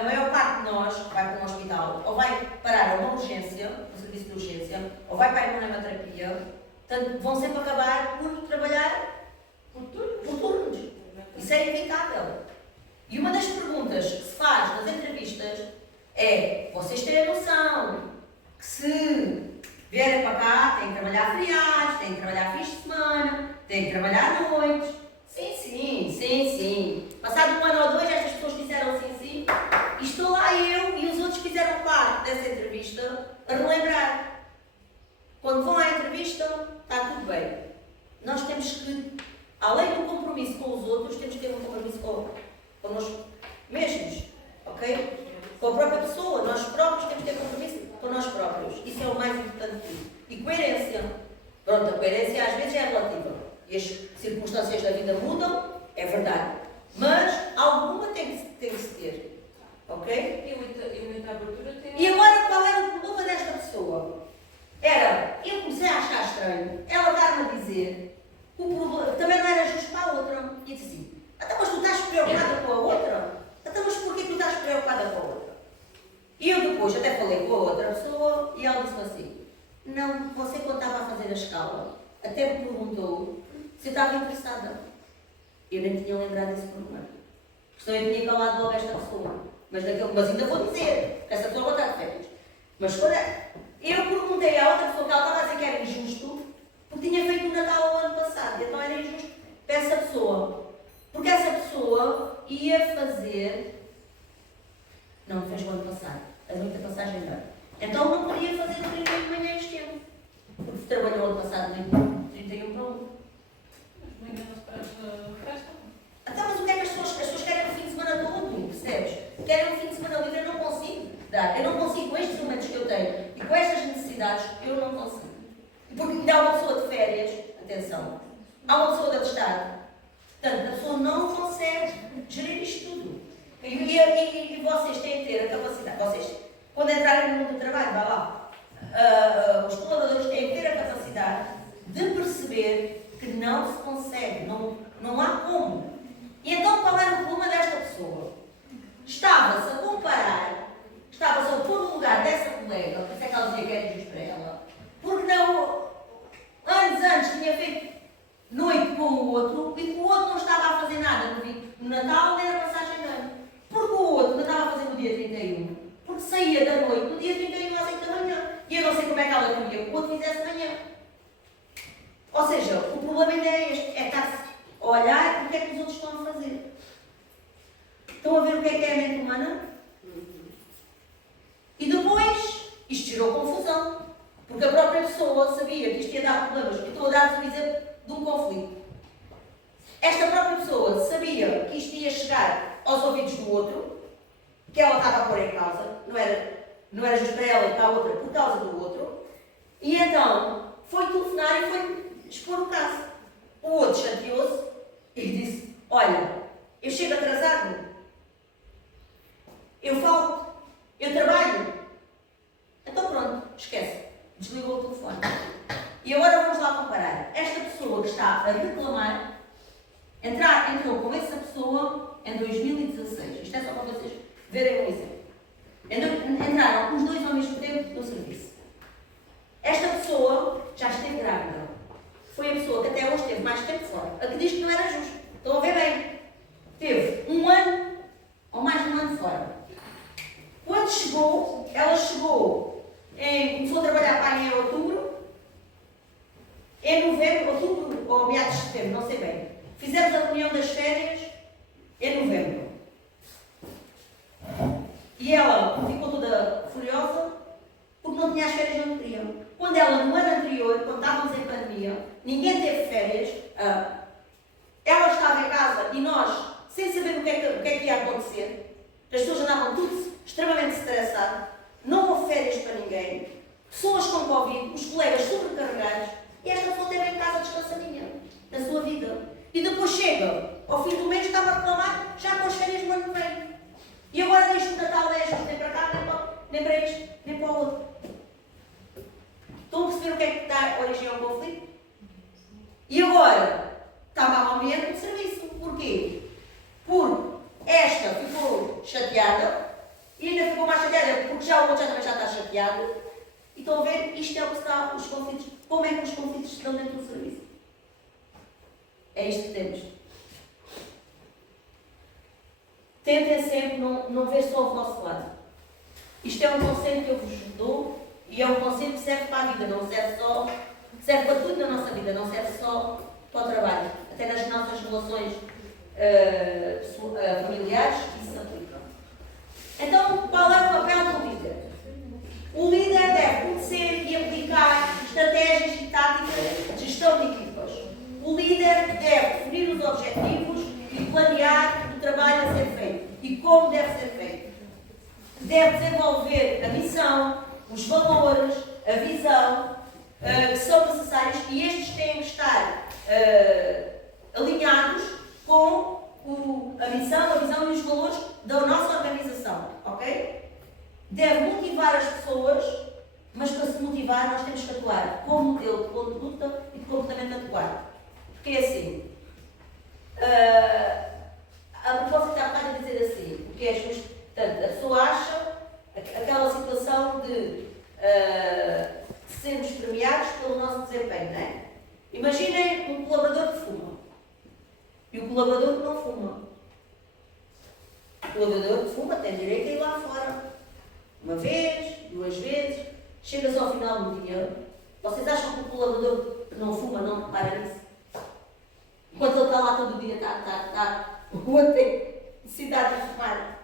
a maior parte de nós vai para um hospital ou vai parar a uma urgência, um serviço de urgência, ou vai para a imunoterapia, portanto vão sempre acabar por trabalhar por turnos. Isso é inevitável. E uma das perguntas que se faz nas entrevistas é: vocês têm a noção que se vierem para cá têm que trabalhar feriados, têm que trabalhar fins de semana, têm que trabalhar noites? Sim. Passado um ano ou dois, estas pessoas disseram sim. E estou lá eu e os outros que fizeram parte dessa entrevista a relembrar. Quando vão à entrevista, está tudo bem. Nós temos que, além do compromisso com os outros, temos que ter um compromisso com nós mesmos, ok? Com a própria pessoa, nós próprios temos que ter compromisso com nós próprios. Isso é o mais importante de tudo. E coerência. Pronto, a coerência às vezes é relativa. E as circunstâncias da vida mudam, é verdade. Mas alguma tem que se ter, ok? E muita abertura tem. E agora qual era o problema desta pessoa? Eu comecei a achar estranho ela estar-me a dizer que o problema também não era justo para a outra. E disse assim: mas tu estás preocupada com a outra? Mas porquê tu estás preocupada com a outra? E eu depois até falei com a outra pessoa e ela disse assim: não, você quando estava a fazer a escala, até me perguntou se eu estava interessada. Eu nem tinha lembrado desse problema. Senão eu tinha calado logo esta pessoa. Mas ainda vou dizer, que essa pessoa vai estar de férias. Mas quando eu perguntei à outra pessoa que ela estava a dizer que era injusto, porque tinha feito o Natal o ano passado, então era injusto para essa pessoa. Porque essa pessoa ia fazer. Não, fez o ano passado. A muita passagem não. Então não podia fazer o 31 de manhã este ano. Porque trabalhou ano passado no 31 para 1. Mas não enganas para a festa? Então, mas o que é que as pessoas querem o fim de semana todo, percebes? Querem o fim de semana livre, eu não consigo dar. Eu não consigo, com estes elementos que eu tenho e com estas necessidades, eu não consigo. Porque ainda há uma pessoa de férias, atenção, há uma pessoa de atestado. Portanto, a pessoa não consegue gerir isto tudo. E vocês têm que ter a capacidade, vocês, quando entrarem no mundo do trabalho, vá lá, os colaboradores têm que ter a capacidade de perceber que não se consegue, não há como. E então qual era o problema desta pessoa? Estava-se a comparar, estava-se a pôr no lugar dessa colega, por isso é que ela dizia que era injusto para ela, porque não, anos antes tinha feito noite com o outro e o outro não estava a fazer nada no Natal nem na passagem de ano. Porque o outro não estava a fazer no dia 31, porque saía da noite no dia 31 às 8 da manhã. E eu não sei como é que ela queria que o outro fizesse de manhã. Ou seja, o problema ainda é este, é estar a olhar o que é que os outros estão a fazer. Estão a ver o que é a mente humana? E depois, isto gerou confusão. Porque a própria pessoa sabia que isto ia dar problemas. Eu estou a dar-vos um exemplo de um conflito. Esta própria pessoa sabia que isto ia chegar aos ouvidos do outro, que ela estava a pôr em causa, não era justo para ela e para a outra por causa do outro, e então foi telefonar e foi expor o caso. O outro chateou-se e disse: olha, eu chego atrasado, eu falto, eu trabalho. Então pronto, esquece, desligou o telefone. E agora vamos lá comparar. Esta pessoa que está a reclamar entrou com essa pessoa em 2016. Isto é só para vocês verem um exemplo. Entraram os dois ao mesmo tempo no serviço. Esta pessoa já esteve grávida. Foi a pessoa que até hoje teve mais tempo fora. A que diz que não era justo. Estão a ver bem? Teve um ano ou mais de um ano fora. Quando chegou, ela chegou, começou a trabalhar para em outubro. Em novembro, outubro ou meados de setembro, não sei bem. Fizemos a reunião das férias em novembro. E ela ficou toda furiosa porque não tinha as férias onde queriam. Quando ela, no ano anterior, quando estávamos em pandemia, ninguém teve férias, ela estava em casa e nós, sem saber o que é que ia acontecer, as pessoas andavam tudo extremamente estressadas, não houve férias para ninguém, pessoas com Covid, os colegas sobrecarregados, e esta pessoa esteve em casa descansadinha, na sua vida. E depois chega, ao fim do mês, estava a reclamar, já com as férias do ano que vem. E agora diz que o Natal não é justo nem para cá, nem para este, nem para o outro. Estão a perceber o que é que dá origem ao conflito? E agora, está mal ambiente no serviço. Porquê? Porque esta ficou chateada, e ainda ficou mais chateada porque já o outro também já está chateado. E estão a ver, isto é o que está, os conflitos. Como é que os conflitos estão dentro do serviço? É isto que temos. Tentem sempre não ver só o vosso lado. Isto é um conselho que eu vos dou e é um conselho que serve para a vida, não serve só, serve para tudo na nossa vida, não serve só para o trabalho. Até nas nossas relações familiares, isso se aplica. Então, qual é o papel do líder? O líder deve conhecer e aplicar estratégias e táticas de gestão de equipas. O líder deve definir os objetivos e planear o trabalho a ser feito e como deve ser feito. Deve desenvolver a missão, os valores, a visão que são necessários e estes têm que estar alinhados com a missão, a visão e os valores da nossa organização, ok? Deve motivar as pessoas, mas para se motivar nós temos que atuar com modelo de conduta e de comportamento adequado. Porque é assim, a proposta está a dizer assim, porque é justo, portanto, a pessoa acha aquela situação de sermos premiados pelo nosso desempenho, não é? E E o colaborador que não fuma. O colaborador que fuma tem direito a ir lá fora. Uma vez, 2 vezes, chegas ao final do dia. Vocês acham que o colaborador que não fuma não repara nisso? Enquanto ele está lá todo o dia, o outro tem necessidade de fumar.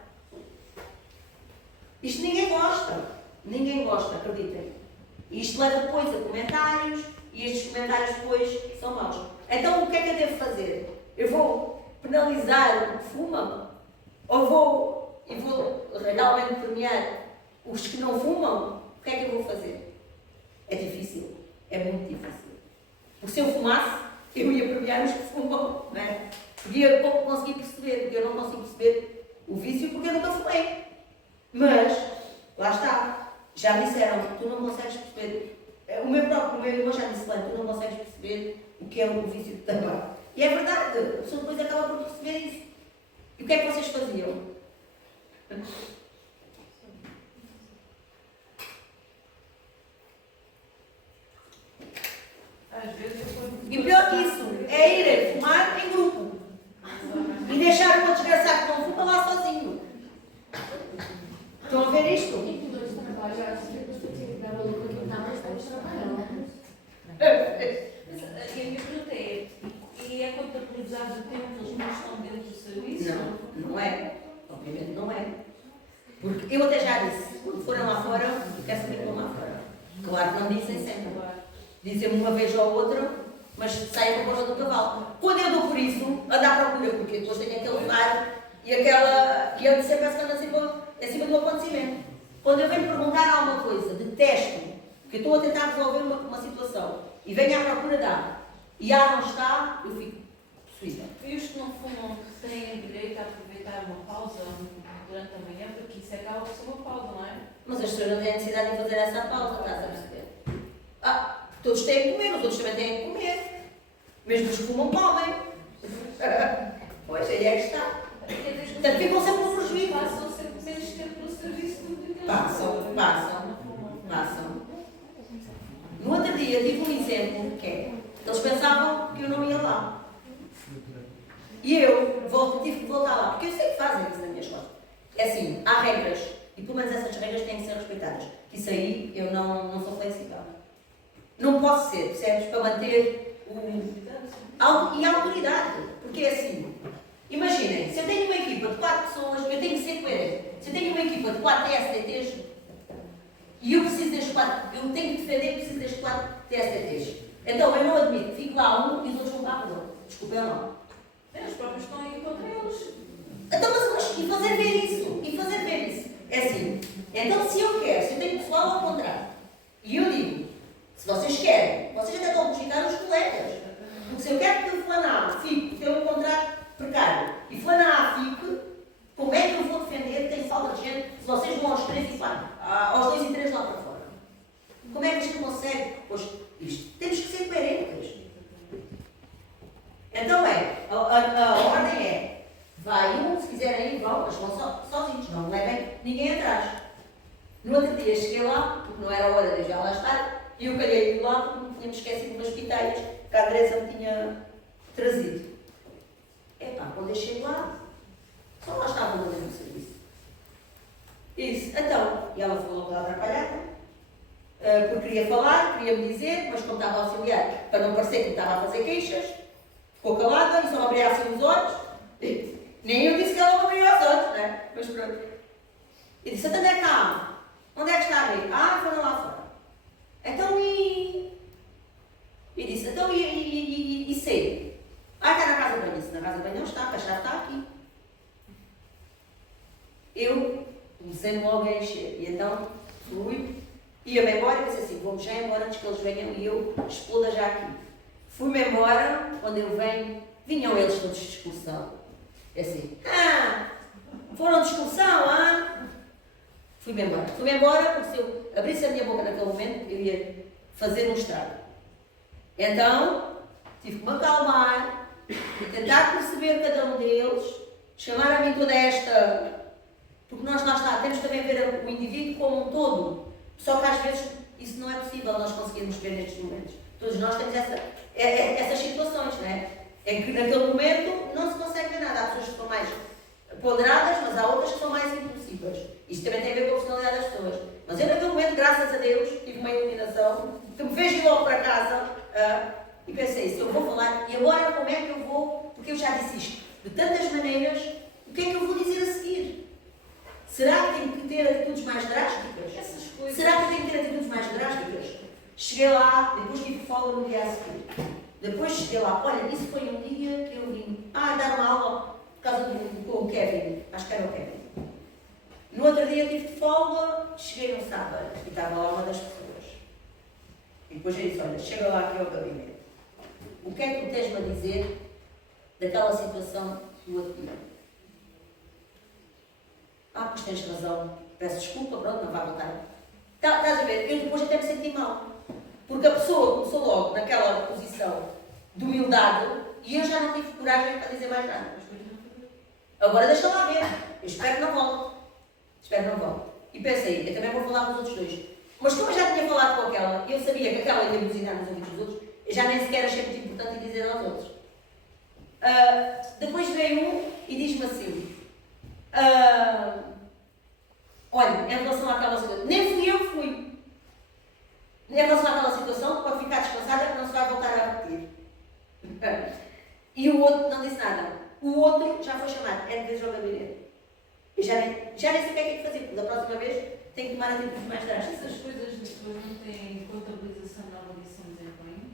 Isto ninguém gosta. Ninguém gosta, acreditem. Isto leva depois a comentários e estes comentários depois são maus. Então o que é que eu devo fazer? Eu vou penalizar o que fuma? Ou vou realmente premiar os que não fumam? O que é que eu vou fazer? É difícil. É muito difícil. Porque se eu fumasse, eu ia premiar os que fumam, não é? Porque eu pouco consegui perceber, porque eu não consigo perceber o vício porque eu nunca fumei. Mas, lá está, já me disseram que tu não consegues perceber. O meu irmão já disse bem, tu não consegues perceber o que é o vício de tabaco. E é verdade, a pessoa depois acaba por perceber isso. E o que é que vocês faziam? Às vezes depois... E pior que isso, é ir fumar em grupo. E deixar o outro desgraçado que não fuma lá sozinho. Estão a ver isto? E que dois trabalhos, acho que você tinha que dar valor para quem está mais tempo trabalhando. E a minha pergunta é, e é contabilizado o tempo que eles não estão dentro do serviço? Não é. Obviamente não é. Porque eu até já disse, quando foram lá fora, eu quero saber como lá fora. Claro que não dizem sempre. Dizem-me uma vez ou outra, mas saem com a coisa do cavalo. Quando eu dou por isso, ando à procura, porque depois tenho aquele faro e eu sempre ando acima do acontecimento. Quando eu venho perguntar alguma coisa, detesto, porque eu estou a tentar resolver uma situação e venho à procura da e não está, eu fico possuída. E os que não fumam têm direito a aproveitar uma pausa durante a manhã, porque isso acaba por ser uma pausa, não é? Mas as pessoas não têm necessidade de fazer essa pausa, estás a perceber? Todos têm que comer, os outros também têm que comer. Mesmo os que fumam, comem. Pois, aí é que está. Portanto, ficam sempre no prejuízo. Passam sempre menos tempo no serviço do que Passam. No outro dia, tive um exemplo que é, eles pensavam que eu não ia lá. E eu tive que voltar lá, porque eu sei que fazem isso na minha escola. É assim, há regras, e pelo menos essas regras têm que ser respeitadas. Isso aí, eu não sou flexível. Não posso ser, percebes? Para manter e a autoridade. Porque é assim, imaginem, se eu tenho uma equipa de 4 pessoas, eu tenho que ser coerente. Se eu tenho uma equipa de 4 TSTTs, e eu preciso destes 4, eu tenho que defender que preciso destes 4 TSTTs. Então eu não admito que fique lá um e os outros vão para a rua. Desculpem ou não. Os próprios estão aí contra eles. Então, mas e fazer ver isso? É assim, então se eu tenho pessoal ao contrário, e eu digo, se vocês querem, vocês até estão a prejudicar os colegas. Porque se eu quero que o fulano A fique, ter um contrato precário, e fulano A fique, como é que eu vou defender que tem falta de gente se vocês vão aos 3 e 4, aos 2 e 3 lá para fora? Como é que a gente consegue? Pois, isto, temos que ser coerentes. Então a ordem é, vai um, se quiserem ir, vão, mas vão sozinhos, não levem ninguém atrás. No outro dia cheguei lá, porque não era a hora de eu já lá estar, e eu calhei de lá porque me tínhamos esquecido umas piteias que a Andressa me tinha trazido. Quando eu chego lá, só lá estava uma vez no serviço. E disse, então, e ela falou que estava atrapalhada, porque queria falar, queria me dizer, mas como estava a auxiliar, para não parecer que me estava a fazer queixas, ficou calada e só abria assim os olhos. Nem eu disse que ela não abria os olhos, né? Mas pronto. E disse, onde é que está? Onde é que está a ver? Foram lá fora. Então e disse, então e sei? Está na casa de banho. Disse, na casa de banho não está, a chave está aqui. Eu comecei logo a encher. E então fui, ia-me embora e pensei assim, vamos já embora antes que eles venham e eu exploda já aqui. Fui-me embora, quando eu venho, vinham eles todos de excursão. É assim, foram de excursão, Fui-me embora porque se eu abrisse a minha boca naquele momento, eu ia fazer um estrago. Então, tive que me acalmar, tentar perceber cada um deles, chamar a mim toda esta... Porque nós lá está, temos também a ver o indivíduo como um todo. Só que às vezes isso não é possível nós conseguirmos ver nestes momentos. Todos nós temos essas situações, não é? Em que naquele momento não pessoas que são mais ponderadas, mas há outras que são mais impulsivas. Isto também tem a ver com a personalidade das pessoas. Mas eu, naquele momento, graças a Deus, tive uma iluminação que me fez ir logo para casa e pensei, se eu vou falar, e agora como é que eu vou, porque eu já disse isto, de tantas maneiras, o que é que eu vou dizer a seguir? Será que tenho que ter atitudes mais drásticas? Essas coisas. Será que eu tenho que ter atitudes mais drásticas? Cheguei lá, depois tive folga no dia a seguir. Depois cheguei lá, olha, isso foi um dia que eu vim. Dar uma aula por causa com o Kevin. Acho que era o Kevin. No outro dia tive de folga, cheguei no sábado e estava lá uma das pessoas. E depois eu disse, olha, chega lá aqui ao gabinete. O que é que tu tens-me a dizer daquela situação do outro dia? Pois tens razão. Peço desculpa, pronto, não vai voltar. Estás a ver? Eu depois até me senti mal. Porque a pessoa começou logo naquela posição de humildade e eu já não tive coragem para dizer mais nada. Agora deixa lá ver. Eu espero que não volte. Espero que não volte. E pensei, eu também vou falar com os outros dois. Mas como eu já tinha falado com aquela, eu sabia que aquela ia buzinar nos ouvidos dos outros, eu já nem sequer achei muito importante dizer aos outros. Depois veio um e diz-me assim, olha, em relação àquela situação, nem fui eu que fui. Em relação àquela situação, pode ficar descansada que não se vai voltar a repetir. E o outro não disse nada. O outro já foi chamado, N vezes ao gabinete. Eu já nem sei o que é que fazer, porque da próxima vez tenho que tomar atitudes mais drásticas. Essas coisas depois não têm contabilização na avaliação de desempenho?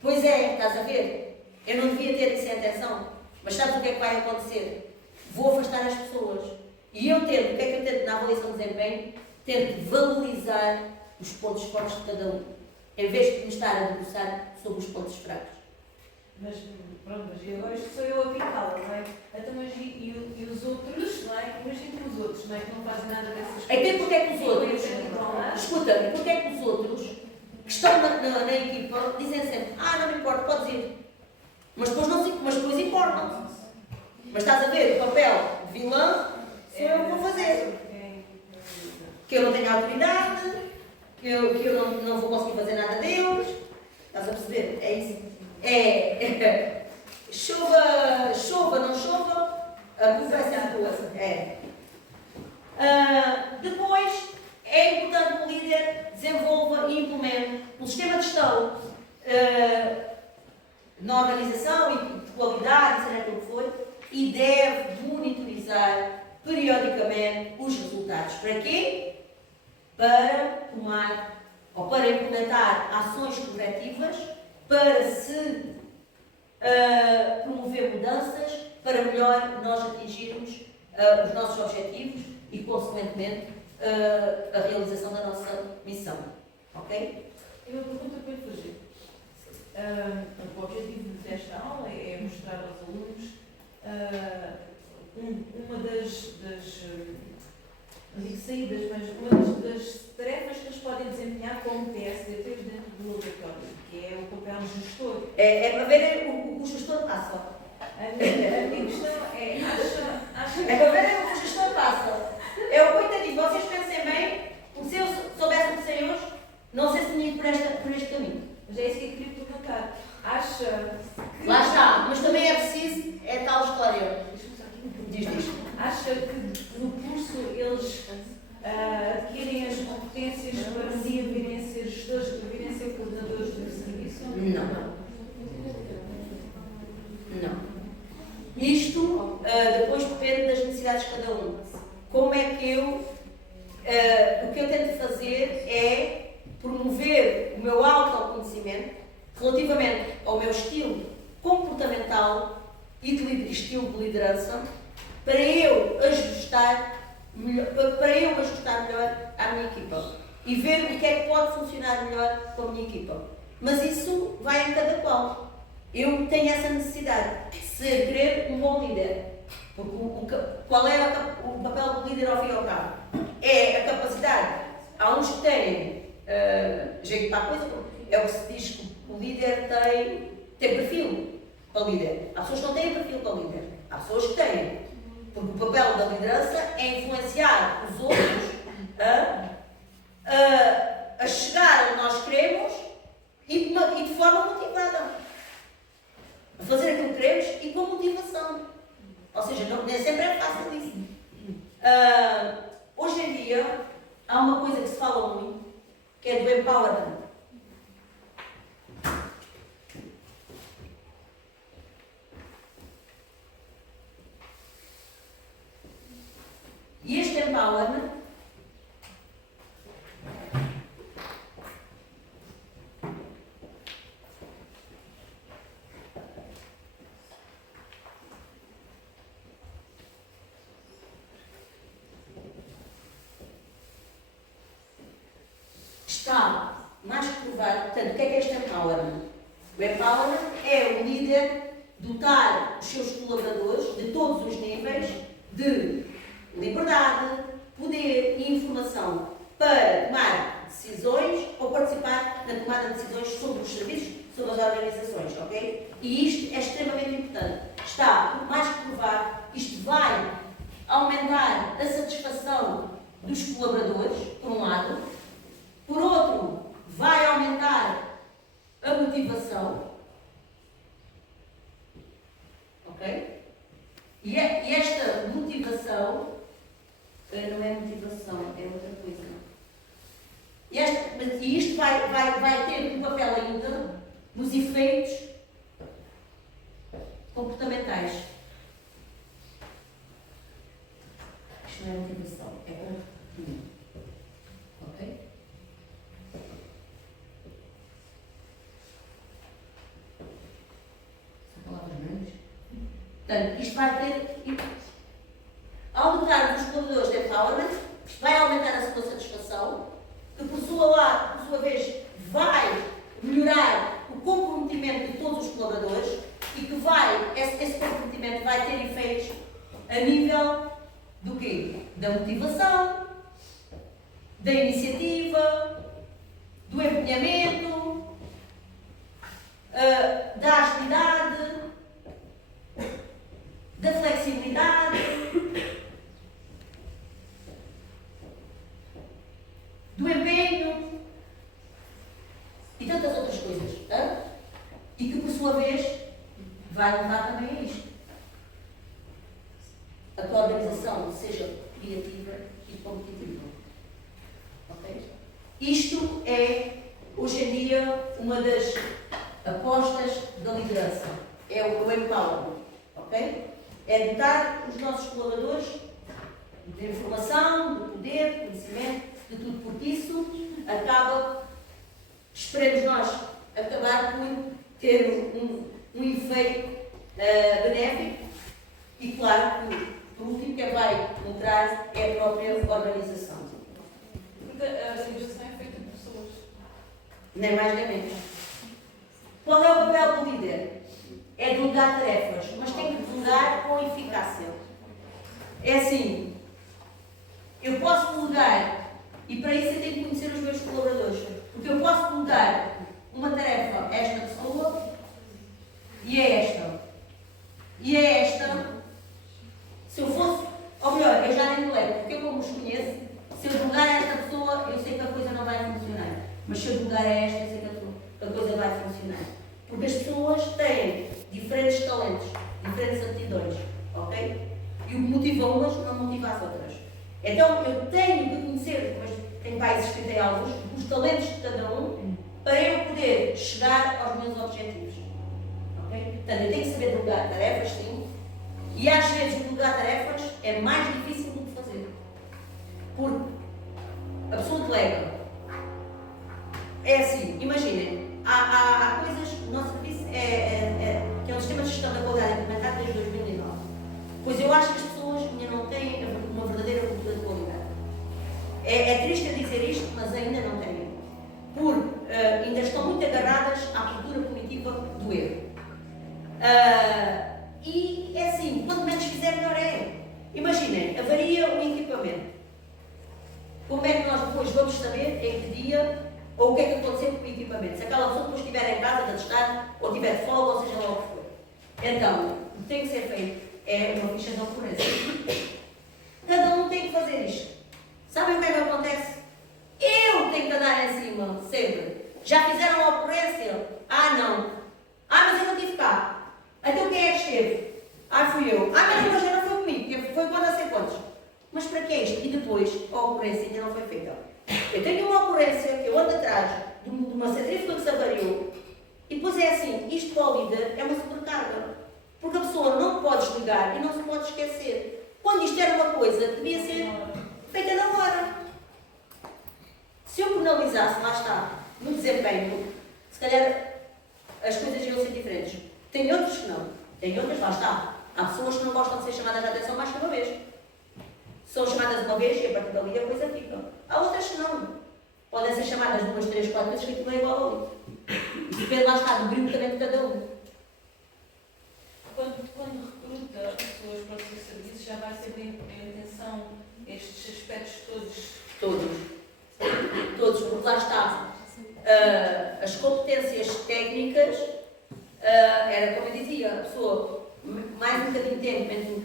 Pois é, estás a ver? Eu não devia ter isso em atenção, mas sabes o que é que vai acontecer? Vou afastar as pessoas. E eu tento, o que é que eu tento na avaliação de desempenho? Tento valorizar os pontos fortes de cada um, em vez de me estar a debruçar sobre os pontos fracos. Mas, pronto, mas e agora isto sou eu a picá-la, não é? Então, mas e os outros, não é? Imagina que os outros, não é? Que não fazem nada dessas coisas. Até porque é que os outros, escuta, porque é que os outros que estão na equipa dizem sempre, não me importa, podes ir. Mas depois importam-se. Mas estás a ver, o papel de vilã, sou eu que vou fazer. Que eu não tenho autoridade, que eu não vou conseguir fazer nada deles. Estás a perceber? É isso. Chova, não chova, a culpa é sempre tua. Depois, é importante que o líder desenvolva e implemente um sistema de gestão na organização e de qualidade, seja aquilo que for, e deve monitorizar periodicamente os resultados. Para quê? Para tomar ou para implementar ações corretivas, para se promover mudanças, para melhor nós atingirmos os nossos objetivos e, consequentemente, a realização da nossa missão. Ok? E uma pergunta para lhe fazer. O objetivo desta aula é mostrar aos alunos uma das não digo saídas, mas uma das tarefas que eles podem desempenhar como PSDTs dentro do laboratório, que é o papel gestor. É para ver o gestor passa. A minha questão é, acha É para ver o que o gestor passa. É o coitadinho, vocês pensem bem, porque se eu soubesse o que sei hoje, não sei se tinha ido por este caminho. Mas é isso que eu queria perguntar. Acha que... Lá está, mas também é preciso, é tal história. Diz. Acha que no curso eles adquirem as competências para um dia virem a ser gestores, para virem a ser coordenadores do serviço? Não. Isto depois depende das necessidades de cada um. Como é que o que eu tento fazer é promover o meu autoconhecimento relativamente ao meu estilo comportamental e estilo de liderança, para eu ajustar melhor à minha equipa e ver o que é que pode funcionar melhor com a minha equipa. Mas isso vai em cada qual. Eu tenho essa necessidade de ser, querer um bom líder. Porque qual é o papel do líder ao fim e ao cabo? É a capacidade. Há uns que têm jeito para a coisa, é o que se diz que o líder tem perfil para líder. Há pessoas que não têm perfil para líder. Há pessoas que têm. Porque o papel da liderança é influenciar os outros a chegar onde nós queremos e de forma motivada. A fazer aquilo que queremos e com motivação. nem sempre é fácil isso. Hoje em dia, há uma coisa que se fala muito, que é do empowerment. E este empowerment está mais que provado. Portanto, o que é este empowerment? O empowerment é o líder dotar os seus colaboradores, de todos os níveis, de liberdade, poder e informação para tomar decisões ou participar na tomada de decisões sobre os serviços, sobre as organizações, ok? E isto é extremamente importante. Está mais que provado, isto vai aumentar a satisfação dos colaboradores, por um lado. Por outro, vai aumentar a motivação, ok? E esta motivação, não é motivação, é outra coisa. E isto vai ter um papel ainda nos efeitos comportamentais. Isto não é motivação, é comportamento. Ok? São palavras grandes. Portanto, isto vai ter. Ao dotar os colaboradores de empowerment, isto vai aumentar a sua satisfação, que por sua vez vai melhorar o comprometimento de todos os colaboradores e que esse comprometimento vai ter efeitos a nível do quê? Da motivação, da iniciativa, do empenhamento, da agilidade, da flexibilidade, do empenho e tantas outras coisas. E que, por sua vez, vai levar também a isto. A tua organização seja criativa e competitiva. Ok? Isto é, hoje em dia, uma das apostas da liderança. É o empowerment. Ok? É dotar os nossos colaboradores de informação, de poder, de conhecimento, de tudo, porque isso acaba, esperemos nós, acabar por ter um efeito benéfico e, claro, que por último, quem vai mostrar é a própria organização. Porque a organização é feita de pessoas. Nem mais nem menos. Qual é o papel do líder? É delegar tarefas, mas tem que delegar com eficácia. É assim, eu posso delegar, e para isso eu tenho que conhecer os meus colaboradores, porque eu posso delegar uma tarefa a esta pessoa e a esta. E a esta, se eu fosse, ou melhor, eu já nem delego, porque eu como os conheço, se eu delegar a esta pessoa, eu sei que a coisa não vai funcionar. Mas se eu delegar a esta, eu sei que a coisa vai funcionar. Porque as pessoas têm diferentes talentos, diferentes aptidões, ok? E o que motiva umas não motiva as outras. Então eu tenho que conhecer, mas tem países que têm alvos, os talentos de cada um, para eu poder chegar aos meus objetivos. Ok? Portanto, eu tenho que saber delegar tarefas, sim, e às vezes delegar tarefas é mais difícil do que fazer. Porque a pessoa delega. É assim, imaginem, há coisas, o nosso serviço que é um sistema de gestão da qualidade implementado desde 2009. Pois eu acho que as pessoas ainda não têm uma verdadeira cultura de qualidade. É triste eu dizer isto, mas ainda não têm. Porque ainda estão muito agarradas à cultura cognitiva do erro. E é assim, quanto menos fizer, melhor é. Imaginem, avaria um equipamento. Como é que nós depois vamos saber em que dia ou o que é que aconteceu com o equipamento? Se aquela pessoa depois estiver em casa a testar, ou tiver de folga, ou seja lá o que for. Então, o que tem que ser feito é uma ficha de ocorrência. Cada um tem que fazer isto. Sabem o que é que acontece? Eu tenho que andar em cima, sempre. Já fizeram a ocorrência? Ah, não. Ah, mas eu não tive cá. Então quem é que esteve? Ah, fui eu. Ah, mas já não foi comigo. depois a ocorrência ainda não foi feita. Eu tenho uma ocorrência que eu ando atrás de uma centrífuga que se avariou e depois é assim, isto para o líder é uma sobrecarga. Porque a pessoa não pode desligar e não se pode esquecer. Quando isto era uma coisa que devia ser feita na hora. Se eu penalizasse, lá está, no desempenho, se calhar as coisas iam ser diferentes. Tem outros que não. Tem outras, lá está. Há pessoas que não gostam de ser chamadas de atenção mais que uma vez. São chamadas uma vez e a partir dali a coisa fica. Há outras que não. Podem ser chamadas 2, 3, 4 vezes que aquilo é igual ali. Depende, lá está, do brilho também de cada um. Quando recruta pessoas para o seu serviço, já vai saber em atenção estes aspectos Todos, porque lá está. As competências técnicas, era como eu dizia, a pessoa, mais um bocadinho de tempo,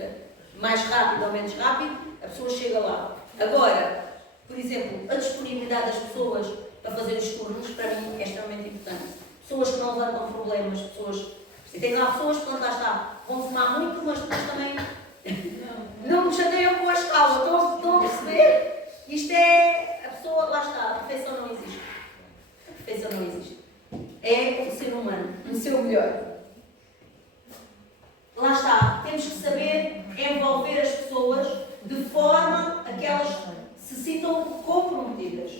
mais rápido ou menos rápido, a pessoa chega lá. Agora, por exemplo, a disponibilidade das pessoas para fazer os turnos, para mim, é extremamente importante. Pessoas que não levantam problemas, pessoas. Eu tenho lá pessoas que, lá está, vão fumar muito, mas depois também não me chateiam com a escala. Estão a perceber? Isto é. A pessoa, lá está, a perfeição não existe. A perfeição não existe. É o ser humano, no seu melhor. Lá está, temos que saber envolver as pessoas de forma a que elas se sintam comprometidas.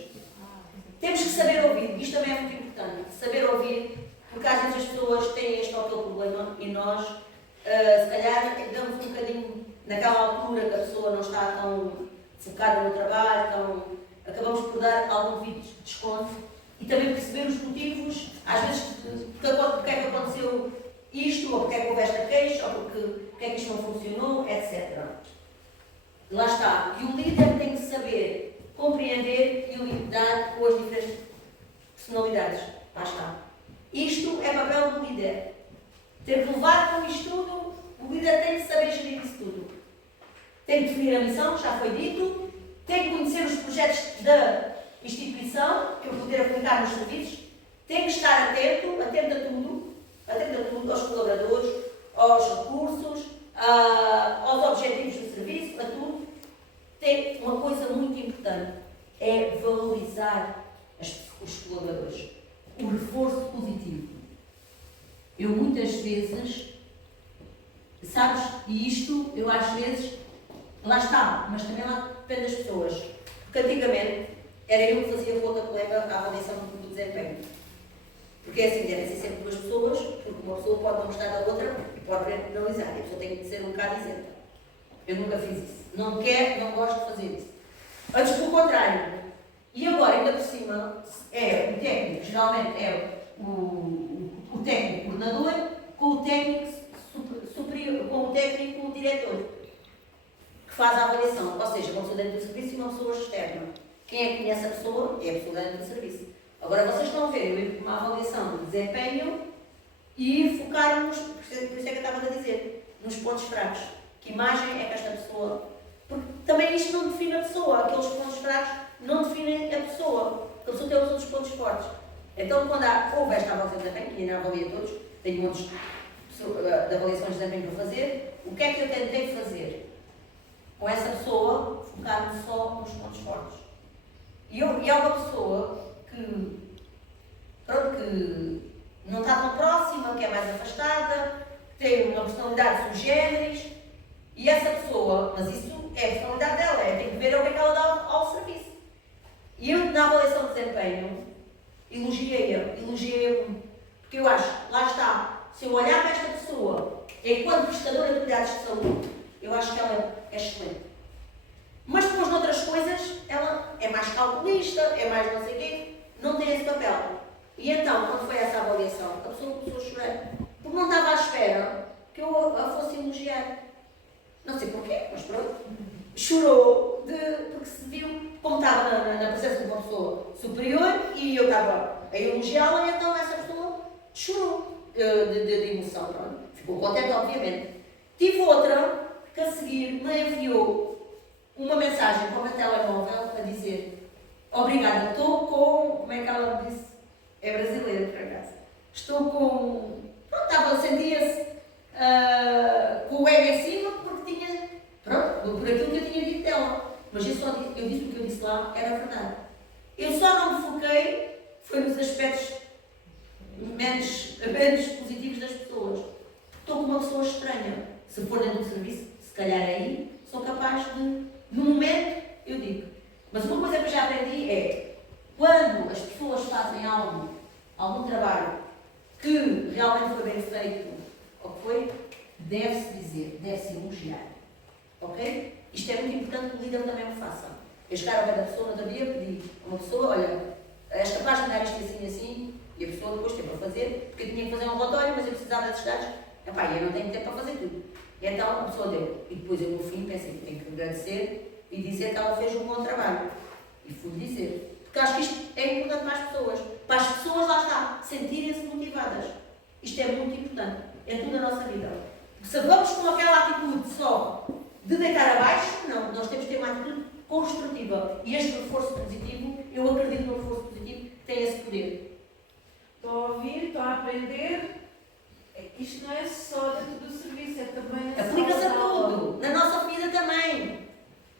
Temos que saber ouvir, isto também é muito importante, saber ouvir, porque às vezes as pessoas têm este ou aquele problema e nós, se calhar, damos um bocadinho naquela altura que a pessoa não está tão focada no trabalho, acabamos por dar algum vídeo de desconto e também perceber os motivos, às vezes, porque é que aconteceu isto, ou porque é que houve esta queixa, ou porque é que isto não funcionou, etc. Lá está. E o líder tem que saber compreender e lidar com as diferentes personalidades. Lá está. Isto é papel do líder. Ter que levar com isto tudo, o líder tem que saber gerir isso tudo. Tem que definir a missão, já foi dito, tem que conhecer os projetos da instituição, que eu poder aplicar nos serviços, tem que estar atento a tudo, aos colaboradores, aos recursos, aos objetivos do serviço, a tudo. Tem uma coisa muito importante, é valorizar os colaboradores. O reforço positivo. Eu muitas vezes, sabes, e isto eu às vezes, lá está, mas também lá depende das pessoas. Porque antigamente era eu que fazia com outra colega a avaliação do desempenho. Porque é assim, devem ser sempre duas pessoas, porque uma pessoa pode não gostar da outra e pode querer penalizar. E a pessoa tem que ser um bocado isenta. Eu nunca fiz isso. Não gosto de fazer isso. Antes, pelo contrário. E agora, ainda por cima, é o técnico, geralmente é o técnico coordenador com o técnico superior, com o técnico diretor, que faz a avaliação. Ou seja, uma pessoa dentro do serviço e uma pessoa externa. Quem é que conhece a pessoa? É a pessoa dentro do serviço. Agora vocês estão a ver, eu ir para uma avaliação de desempenho e focar-nos, por isso é que eu estava a dizer, nos pontos fracos. Que imagem é que esta pessoa... Porque também isto não define a pessoa, aqueles pontos fracos não definem a pessoa, porque a pessoa tem os outros pontos fortes. Então, quando houve esta avaliação de desempenho, que ainda avalia todos, tenho muitos de avaliações de desempenho para fazer, o que é que eu tentei fazer? Com essa pessoa, focar-me só nos pontos fortes. E é uma pessoa que não está tão próxima, que é mais afastada, que tem uma personalidade sui generis, e essa pessoa, mas isso é a personalidade dela, tem que ver o que é que ela dá ao serviço. E eu, na avaliação de desempenho, elogiei-a muito, porque eu acho, lá está, se eu olhar para esta pessoa, enquanto prestadora de cuidados de saúde, eu acho que ela é excelente. Mas depois, noutras coisas, ela é mais calculista, é mais não sei o quê, não tem esse papel. E então, quando foi essa avaliação, a pessoa começou a chorar. Porque não estava à espera que eu a fosse elogiar. Não sei porquê, mas pronto. Chorou porque se viu, como estava na presença de uma pessoa superior e eu estava a elogiá-la, e então essa pessoa chorou de emoção. Pronto. Ficou contente, obviamente. Tive outra que a seguir me enviou uma mensagem para o meu telemóvel a dizer: obrigada, estou com... Como é que ela me disse? É brasileira, por acaso. Estou com... Pronto, sentia-se com o ego em cima porque tinha... Pronto, por aquilo que eu tinha dito dela. Mas eu lá era verdade. Eu só não me foquei, foi nos aspectos menos positivos das pessoas. Estou com uma pessoa estranha. Se for dentro do serviço, se calhar aí, sou capaz de, no momento, eu digo. Mas uma coisa que eu já aprendi é, quando as pessoas fazem algum trabalho que realmente foi bem feito, ou que foi, deve-se dizer, deve-se elogiar. Ok? Isto é muito importante que o líder também o faça. Eu chegar ao pé da pessoa, não havia pedi a uma pessoa, olha, és capaz de me dar isto assim assim, e a pessoa depois teve a fazer, porque eu tinha que fazer um relatório, mas eu precisava desses dados, epá, eu não tenho tempo para fazer tudo. E então a pessoa deu. E depois eu no fim pensei que tenho que agradecer e dizer que ela fez um bom trabalho. E fui dizer. Porque acho que isto é importante para as pessoas. Para as pessoas, lá está, sentirem-se motivadas. Isto é muito importante. É tudo a nossa vida. Porque se vamos com aquela atitude só de deitar abaixo, não. Nós temos que ter uma atitude construtiva. E este reforço positivo, eu acredito no reforço positivo, tem esse poder. Estou a ouvir, estou a aprender. Isto não é só dentro do serviço, é também na Aplica-se a sala de aula. tudo. Na nossa vida também.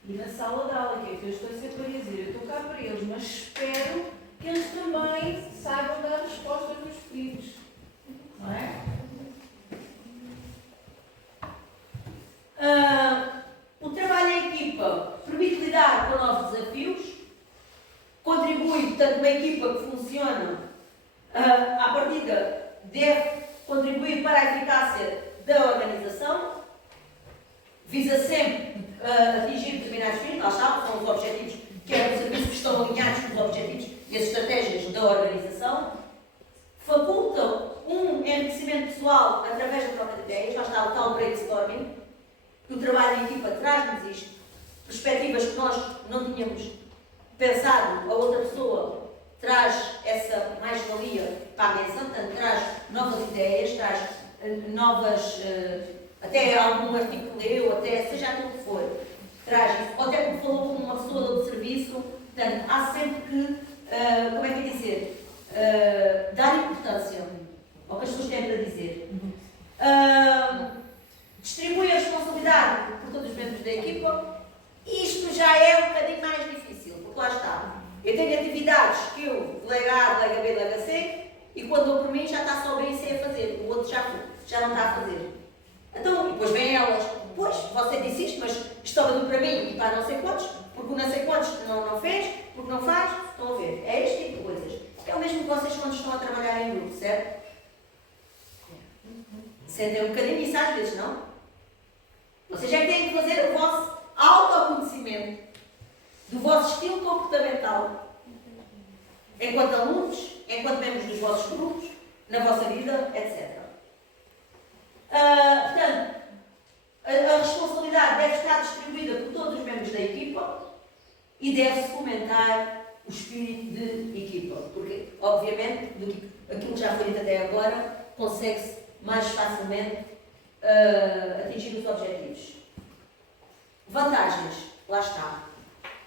E na sala de aula, que é que eu estou sempre a dizer, eu estou cá para eles, mas espero que eles também saibam dar resposta aos meus pedidos. Não é? O trabalho em equipa permite lidar com novos desafios, contribui, portanto, uma equipa que funciona à partida deve contribuir para a eficácia da organização, visa sempre atingir determinados fins, lá está, são os objetivos que é do serviço que estão alinhados com os objetivos e as estratégias da organização, facultam um enriquecimento pessoal através da troca de ideias, lá está o tal brainstorming, que o trabalho em equipa traz-nos isto, perspectivas que nós não tínhamos pensado, a outra pessoa traz essa mais-valia para a mesa, portanto, traz novas ideias, traz novas, até algum artigo que leu, até seja aquilo que for, traz isso, ou até porque falou com uma pessoa do serviço, portanto, há sempre que, como é que é dizer, dar importância ao que as pessoas têm para dizer. Distribui a responsabilidade por todos os membros da equipa, e isto já é um bocadinho mais difícil, porque lá está. Eu tenho atividades que eu delega A, delega B, delega C, e quando dou por mim já está só B e C a fazer, o outro já não está a fazer. Então, e depois vêm elas, pois, você disse isto, mas estava tudo para mim e para não sei quantos, porque o não sei quantos não fez, porque não faz, estão a ver. É este tipo de coisas. É o mesmo que vocês quando estão a trabalhar em grupo, certo? Sentem um bocadinho isso às vezes, não? Vocês é que têm que fazer o vosso autoconhecimento do vosso estilo comportamental enquanto alunos, enquanto membros dos vossos grupos, na vossa vida, etc. Portanto, a responsabilidade deve estar distribuída por todos os membros da equipa e deve-se fomentar o espírito de equipa, porque, obviamente, aquilo que já foi dito até agora, consegue-se mais facilmente atingir os objetivos. Vantagens, lá está.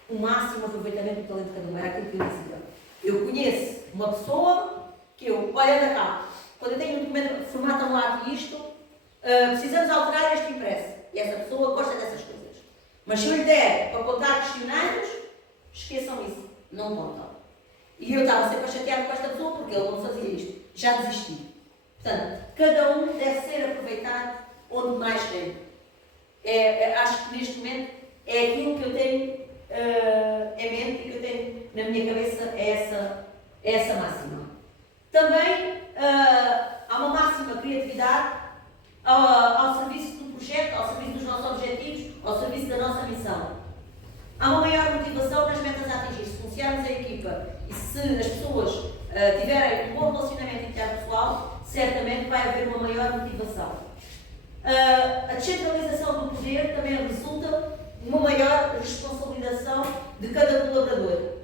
O máximo aproveitamento do talento de cada um, era aquilo que eu dizia. Eu conheço uma pessoa que olha da cá, quando eu tenho um documento, formata-me lá aqui isto, precisamos alterar este impresso. E essa pessoa gosta dessas coisas. Mas se eu lhe der para contar questionários, esqueçam isso, não contam. E eu estava sempre a chatear com esta pessoa porque ele não fazia isto. Já desisti. Portanto, cada um deve ser aproveitado onde mais tem. Acho que neste momento é aquilo que eu tenho em mente e que eu tenho na minha cabeça, é essa máxima. Também há uma máxima criatividade ao serviço do projeto, ao serviço dos nossos objetivos, ao serviço da nossa missão. Há uma maior motivação nas metas a atingir. Se funcionarmos a equipa e se as pessoas tiverem um bom relacionamento interpessoal, certamente vai haver uma maior motivação. A descentralização do poder também resulta uma maior responsabilização de cada colaborador.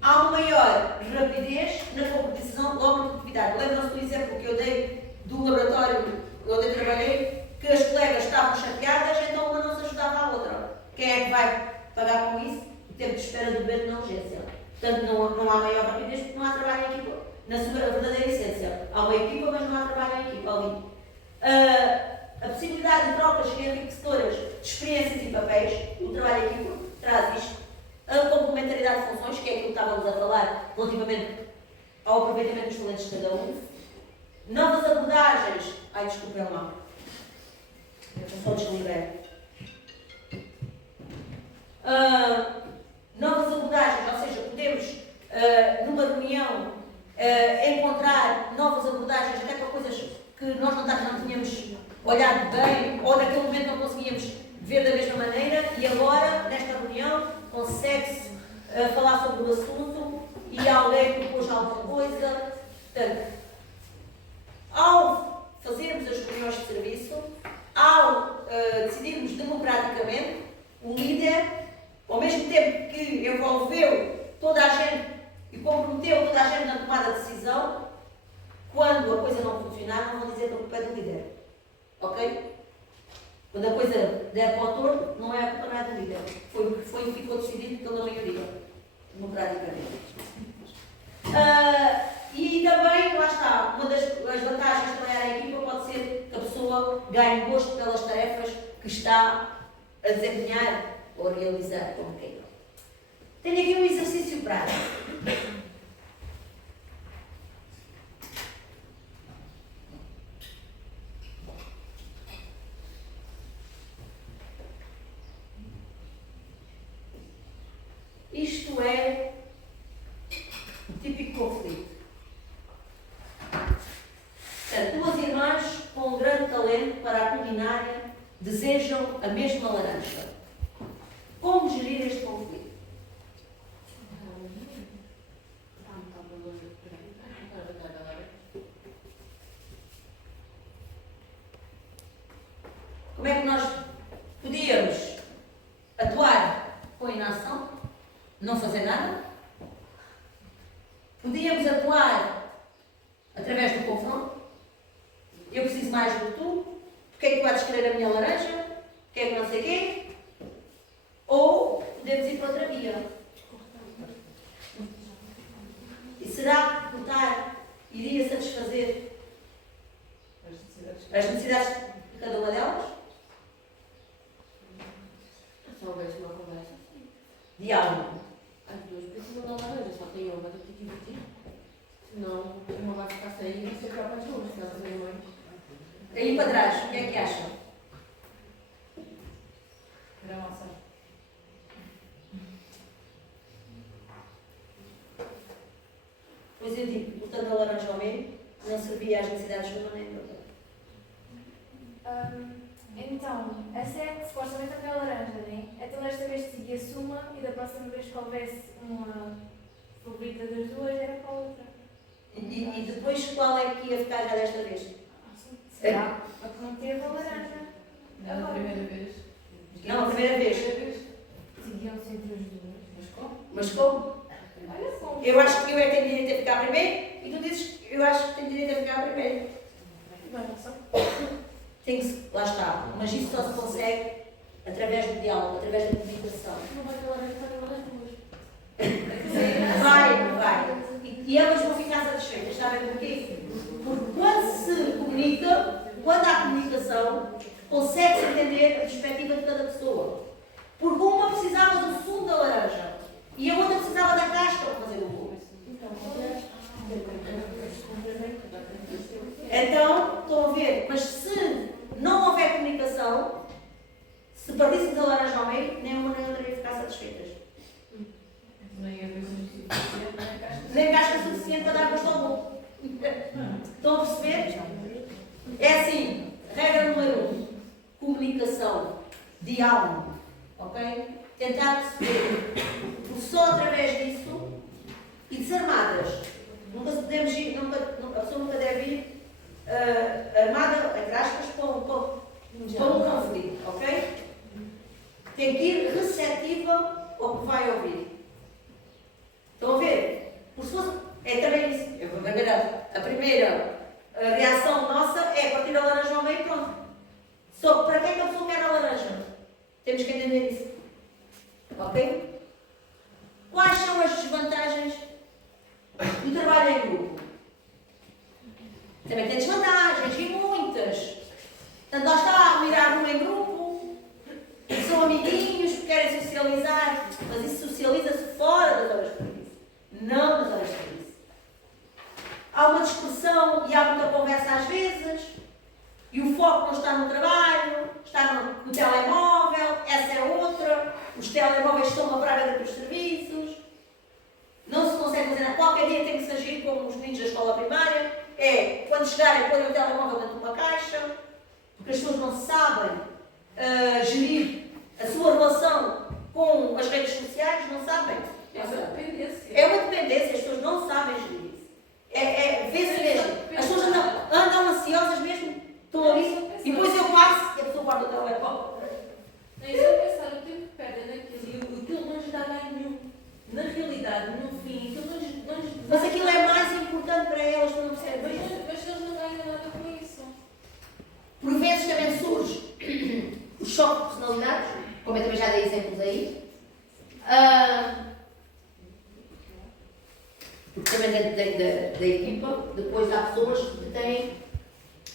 Há uma maior rapidez na concretização logo na produtividade. Lembram-se do exemplo que eu dei do laboratório onde eu trabalhei, que as colegas estavam chateadas, então uma não se ajudava à outra. Quem é que vai pagar com isso? O tempo de espera do bebê na urgência. Portanto, não há maior rapidez porque não há trabalho em equipa. Na sua verdadeira essência. Há uma equipa, mas não há trabalho em equipa ali. A possibilidade de trocas enriquecedoras de experiências e papéis, o trabalho em equipa traz isto. a complementaridade de funções, que é aquilo que estávamos a falar relativamente ao aproveitamento dos talentos de cada um. Novas abordagens. Ai, desculpem lá. Eu só desliguei. Novas abordagens, ou seja, podemos, numa reunião, encontrar novas abordagens até para coisas que nós não tínhamos olhado bem ou naquele momento não conseguíamos ver da mesma maneira e agora, nesta reunião, consegue-se falar sobre o assunto e alguém propôs alguma coisa. Portanto, ao fazermos as reuniões de serviço, ao decidirmos democraticamente, o líder, ao mesmo tempo que envolveu toda a gente e comprometeu toda a gente na tomada de decisão, quando a coisa não funcionar, não vão dizer que a culpa é do líder. Ok? Quando a coisa der para o torto, não é a culpa, não é do líder. Foi o que ficou decidido pela maioria, democraticamente. E também, lá está, uma das vantagens de trabalhar em equipa pode ser que a pessoa ganhe gosto pelas tarefas que está a desempenhar ou a realizar, como queira. Tenho aqui um exercício prático. Isto é o típico conflito. Portanto, duas irmãs com um grande talento para a culinária desejam a mesma laranja. Como gerir este conflito? Como é que nós podíamos atuar com inação? Não fazer nada? Podíamos atuar através do confronto? Eu preciso mais do que tu? Porque é que tu vais querer a minha laranja? Porque é que não sei quê? Ou podemos ir para outra via? E será que cortar iria satisfazer as necessidades de cada uma delas? Se houvesse uma conversa, sim. Diálogo. As duas precisam da laranja, só tem uma, tem que dividir. Senão, uma vai ficar sem e você troca de uma, senão você tem mais. Aí para trás, o que é que acham? Gramação. Pois eu digo, botando a laranja ao meio, não servia às necessidades de uma nem de outra. Então, essa é supostamente a minha laranja, né? Então desta vez seguia-se uma e da próxima vez que houvesse uma favorita das duas era para a outra. E depois qual é que ia ficar já desta vez? Será? A que não teve a laranja. Não, a primeira vez. Não, a primeira vez. Seguiam-se entre as duas. Mas como? Olha como. Eu acho que eu é que tenho direito a ficar primeiro e tu dizes que eu acho que tenho direito a ficar primeiro. Tem que, lá está, mas isso só se consegue através do diálogo, através da comunicação. Não vai ter laranja, vai ter laranja duas. Vai. E elas vão ficar satisfeitas, sabem porquê? Porque quando se comunica, quando há comunicação, consegue-se entender a perspectiva de cada pessoa. Porque uma precisava do sumo da laranja e a outra precisava da casca para fazer o bolo. Então, estão a ver, mas se não houver comunicação, se partíssemos a laranja ao meio, nem uma nem outra ia ficar satisfeitas. Nem a vez suficiente, Nem casca suficiente para dar gosto ao bolo. Estão a perceber? É assim, regra número 1, comunicação, diálogo, ok? Tentar perceber, porque só através disso, e desarmadas, nunca podemos ir, a pessoa nunca deve ir armada, entre aspas, para um conflito, ok? Tem que ir receptiva ao que vai ouvir. Estão a ver? Por se fosse, é também isso. Eu vou ver a primeira reação nossa é partir a laranja ao meio e pronto. Só que para quem é que a pessoa quer a laranja? Temos que entender isso. Ok? Quais são as desvantagens do trabalho em grupo? Também tem desvantagens e muitas. Portanto, lá está, mirar num em grupo, são amiguinhos, querem socializar, mas isso socializa-se fora das horas de serviço, não nas horas de serviço. Há uma dispersão e há muita conversa às vezes, e o foco não está no trabalho, está no telemóvel, essa é outra, os telemóveis estão uma praga dentro dos serviços, não se consegue fazer nada. Qualquer dia tem que se agir como os meninos da escola primária, quando chegarem, põem o telemóvel dentro de uma caixa, porque as pessoas não sabem gerir a sua relação com as redes sociais, não sabem. É uma dependência. É uma dependência, as pessoas não sabem gerir isso. Vê-se mesmo. As pessoas andam ansiosas mesmo, estão ali, e depois eu passo e a pessoa guarda o telemóvel. Nem só pensar o tempo que perdem naquilo e aquilo não lhes dá ganho nenhum. Na realidade, no fim, aquilo não lhes dá. Mas aquilo é mais importante para elas, não percebem? Mas eles não ganham nada com isso. Por vezes também surge o choque de personalidades, como eu também já dei exemplos aí. Porque também da equipa, depois há pessoas que têm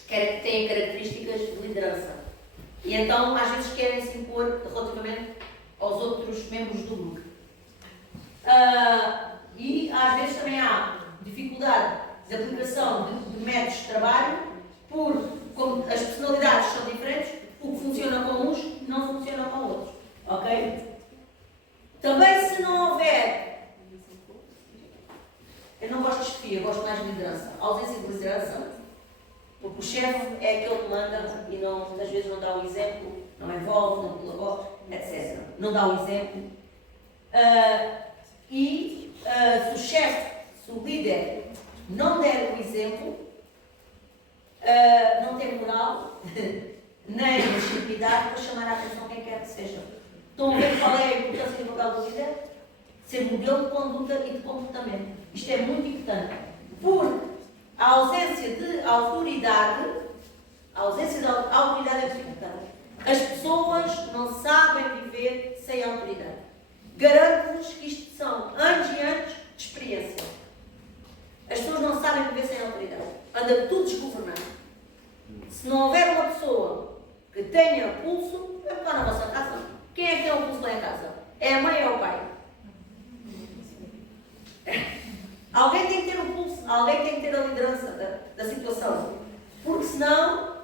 características de liderança. E então, às vezes, querem se impor relativamente aos outros membros do grupo. E às vezes também há dificuldade de aplicação de métodos de trabalho, como as personalidades são diferentes, o que funciona com uns não funciona com outros. Ok? Também, se não houver. Eu não gosto de chefia, gosto mais de liderança. A ausência de liderança, porque o chefe é aquele que manda e não, muitas vezes não dá o exemplo, não envolve, não colabora, etc. Não dá o exemplo. Se o chefe, se o líder não der o exemplo, não tem moral nem legitimidade para chamar a atenção quem quer que seja. Estão a ver qual é a importância do papel do líder? Ser modelo de conduta e de comportamento. Isto é muito importante. Porque a ausência de autoridade é muito importante. As pessoas não sabem viver sem autoridade. Garanto-vos que isto são anos e anos de experiência. As pessoas não sabem viver sem autoridade. Anda tudo desgovernado. Se não houver uma pessoa que tenha pulso, é lá na vossa casa. Quem é que tem o pulso lá em casa? É a mãe ou é o pai? Alguém tem que ter o pulso, alguém tem que ter a liderança da situação. Porque senão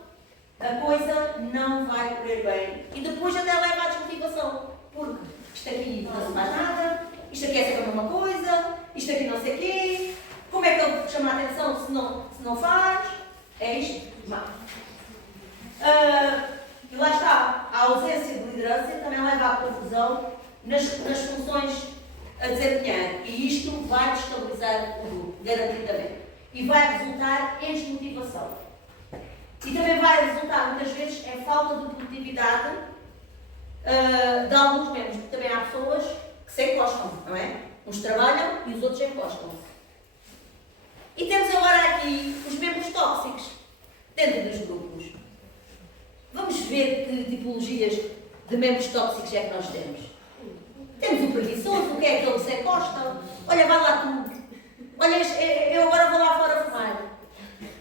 a coisa não vai correr bem. E depois até leva à desmotivação. Porque isto aqui não se faz nada, isto aqui é sempre a mesma coisa, isto aqui não sei o quê. Como é que ele chama a atenção se não faz? É isto? E lá está, a ausência de liderança também leva à confusão nas funções a desempenhar. E isto vai destabilizar o grupo, garantidamente. E vai resultar em desmotivação. E também vai resultar, muitas vezes, em falta de produtividade de alguns membros. Porque também há pessoas que se encostam, não é? Uns trabalham e os outros encostam-se. E temos agora aqui os membros tóxicos dentro dos grupos. Vamos ver que tipologias de membros tóxicos é que nós temos. Temos o preguiçoso, o que é que ele se encosta? Olha, vai lá tu. Olha, eu agora vou lá fora fumar.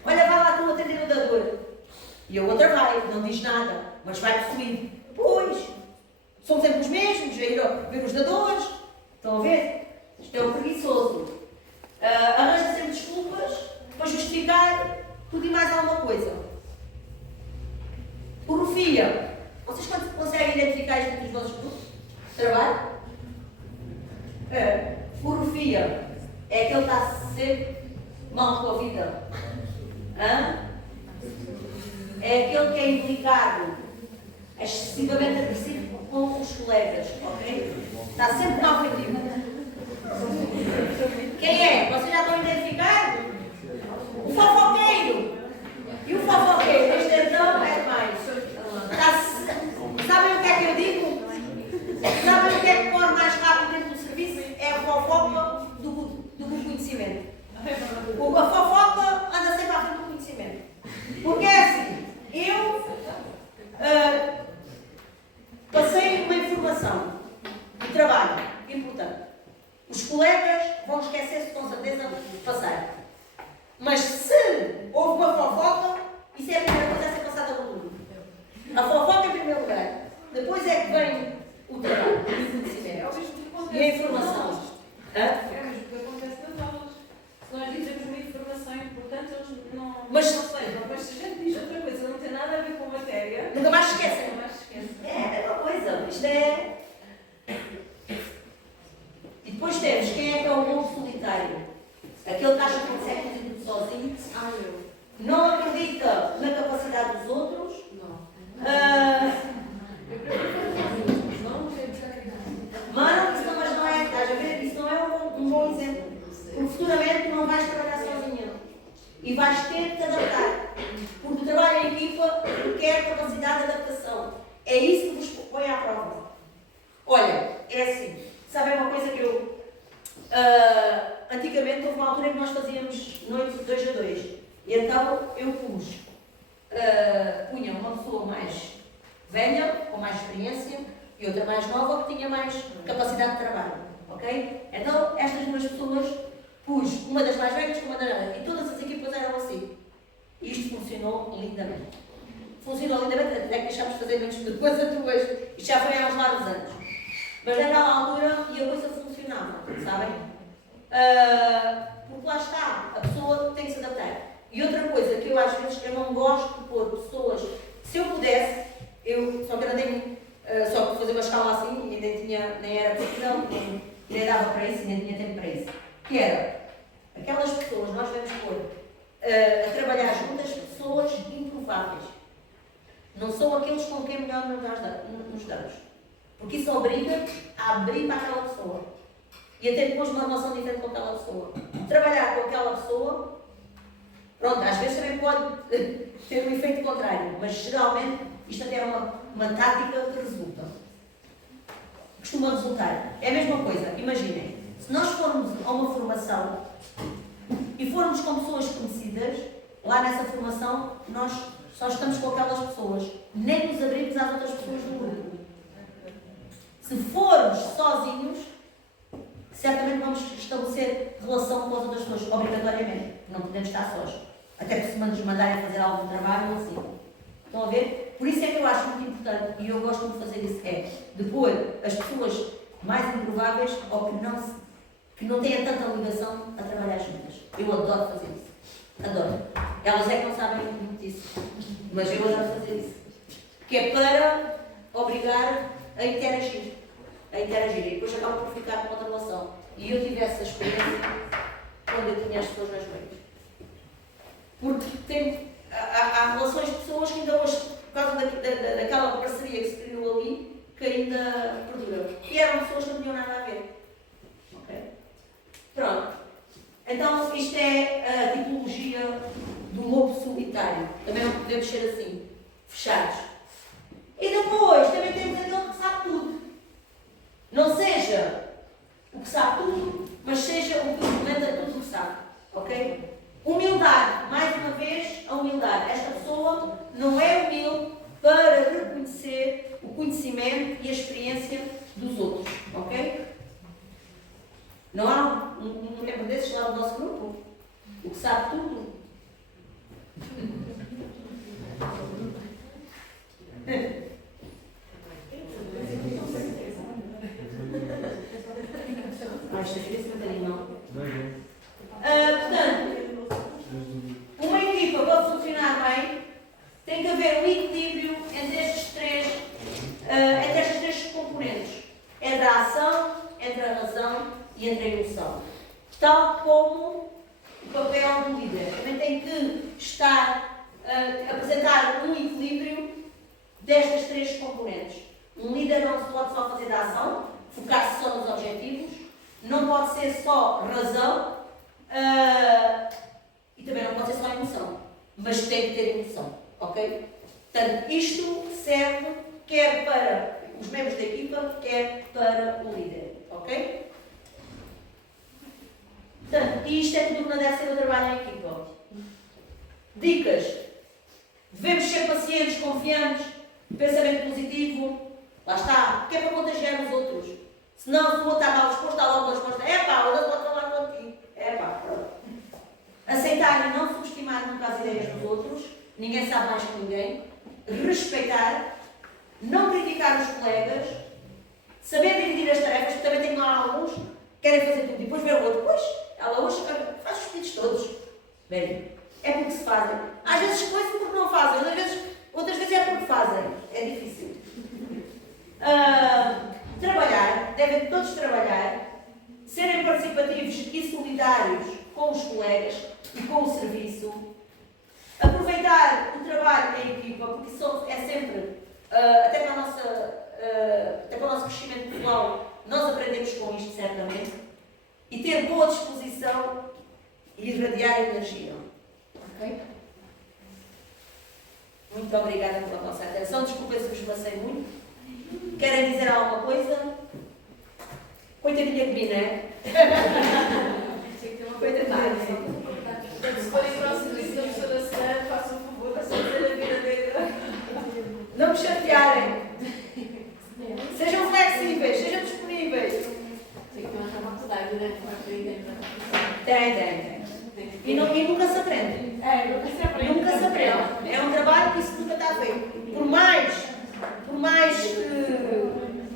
Olha, vai lá tu atender o dador. E a outra vai, não diz nada, mas vai possuir. Pois, são sempre os mesmos, ver os dadores. Estão a ver? Isto é o preguiçoso. Arranja sempre desculpas para justificar tudo e mais alguma coisa. Porfia. Vocês quando conseguem identificar isto nos vossos grupos de trabalho? Porfia. É aquele que está sempre mal com a vida. É aquele que é implicado, excessivamente agressivo com os colegas, ok? Está sempre mal feitiço. Quem é? Vocês já estão a identificar? O fofoqueiro. E o fofoqueiro? Este então é mais. Sabem o que é que eu digo? Sabem o que é que corre mais rápido dentro do serviço? É a fofoca do conhecimento. A fofoca anda sempre à frente do conhecimento. Porque é assim, eu passei uma informação de trabalho importante. Os colegas vão esquecer-se com certeza de passar. Mas se houve uma fofoca, isso é a primeira coisa a ser passada no mundo. A fofoca em primeiro lugar. Depois é que vem o trabalho. É o mesmo tipo É, mas o que acontece nas aulas? Se nós dizemos uma informação importante, eles não lembram. Mas se a gente diz outra coisa, não tem nada a ver com a matéria, Nunca mais se esquecem. nunca mais se esquece. É uma coisa. Isto é. E depois temos quem é que é o lobo solitário. Aquele que acha que consegue fazer tudo sozinho. Não acredita na capacidade dos outros. Mano, isso não, mas não é, estás a ver? Isso não é um bom exemplo. Porque futuramente não vais trabalhar sozinha. E vais ter de te adaptar. Porque o trabalho em equipa requer capacidade de adaptação. É isso que vos põe à prova. Olha, é assim. Sabem uma coisa que eu... antigamente houve uma altura em que nós fazíamos noites 2 a 2. E então eu punha uma pessoa mais velha, com mais experiência, e outra mais nova, que tinha mais capacidade de trabalho. Ok? Então, estas duas pessoas, pus uma das mais velhas com uma das mais novas. E todas as equipas eram assim. E isto funcionou lindamente. Funcionou lindamente, até que deixámos de fazer menos de 2 a 2. Isto já foi há uns largos anos. Mas naquela altura, e a coisa funcionava, sabem? Porque lá está, a pessoa tem que se adaptar. E outra coisa que eu às vezes, eu não gosto de pôr pessoas, se eu pudesse, só que eu não tenho, só que fazer uma escala assim, e nem era possível, nem dava para isso, nem tinha tempo para isso. Que era, aquelas pessoas, nós devemos pôr a trabalhar juntas pessoas improváveis. Não são aqueles com quem melhor nos damos. Porque isso obriga a abrir para aquela pessoa. E a ter depois uma relação diferente com aquela pessoa. Trabalhar com aquela pessoa, pronto, às vezes também pode ter um efeito contrário, mas geralmente isto até é uma tática que resulta. Costuma resultar. É a mesma coisa, imaginem, se nós formos a uma formação e formos com pessoas conhecidas, lá nessa formação nós só estamos com aquelas pessoas, nem nos abrimos às outras pessoas do grupo. Se formos sozinhos, certamente vamos estabelecer relação com as outras pessoas, obrigatoriamente. Não podemos estar sós. Até que se nos mandarem fazer algum trabalho ou assim. Estão a ver? Por isso é que eu acho muito importante, e eu gosto de fazer isso, é de pôr as pessoas mais improváveis ou que não tenham tanta ligação a trabalhar juntas. Eu adoro fazer isso. Adoro. Elas é que não sabem muito disso. Mas eu adoro fazer isso. Que é para obrigar a interagir. E depois acaba por ficar com outra relação. E eu tive essa experiência quando eu tinha as pessoas nas meias. Porque há relações de pessoas que ainda hoje, por causa daquela parceria que se criou ali, que ainda perduram. E eram pessoas que não tinham nada a ver. Ok? Pronto. Então, isto é a tipologia do lobo solitário. Também não podemos ser assim, fechados. E depois, também temos aquele que sabe tudo. Não seja o que sabe tudo, mas seja o que implementa tudo o que sabe. Ok? Humildade. Mais uma vez, a humildade. Esta pessoa não é humilde para reconhecer o conhecimento e a experiência dos outros. Ok? Não há um membro desses lá do nosso grupo? O que sabe tudo? Portanto, uma equipa para funcionar bem tem que haver um equilíbrio entre estas três componentes, entre a ação, entre a razão e entre a emoção. Tal como o papel do líder. Também tem que apresentar um equilíbrio destas três componentes. Um líder não se pode só fazer da ação, focar-se só nos objetivos, não pode ser só razão e também não pode ser só emoção, mas tem que ter emoção, ok? Portanto, isto serve quer para os membros da equipa, quer para o líder, ok? Portanto, isto é tudo que não deve ser o trabalho em equipa. Dicas. Devemos ser pacientes, confiantes, pensamento positivo. Lá está. Que é para contagiar os outros. Senão, se o outro está mal disposto, está logo a resposta. O outro pode falar contigo. Pronto. Aceitar e não subestimar nunca as ideias dos outros. Ninguém sabe mais que ninguém. Respeitar. Não criticar os colegas. Saber dividir as tarefas, porque também tenho lá alguns querem fazer tudo. E depois vê o outro, pois, ela hoje faz os pedidos todos. Bem, é porque se fazem. Às vezes coisas porque não fazem, outras vezes é porque fazem. É difícil. Trabalhar, devem todos trabalhar, serem participativos e solidários com os colegas e com o serviço, aproveitar o trabalho em equipa, porque isso é sempre, até para o nosso crescimento pessoal, nós aprendemos com isto certamente, e ter boa disposição e irradiar energia. Ok? Muito obrigada pela vossa atenção. Desculpem se vos passei muito. Querem dizer alguma coisa? Coitadinha de mim, não é? Se forem para o serviço da professora Serena, façam o favor de fazer a vida dele. Não me chatearem. Sejam flexíveis, sejam disponíveis. Tem que ter uma capacidade, né? Tem. E nunca se aprende. Nunca se aprende. Nunca se aprende. É um trabalho que isso nunca está feito. Por mais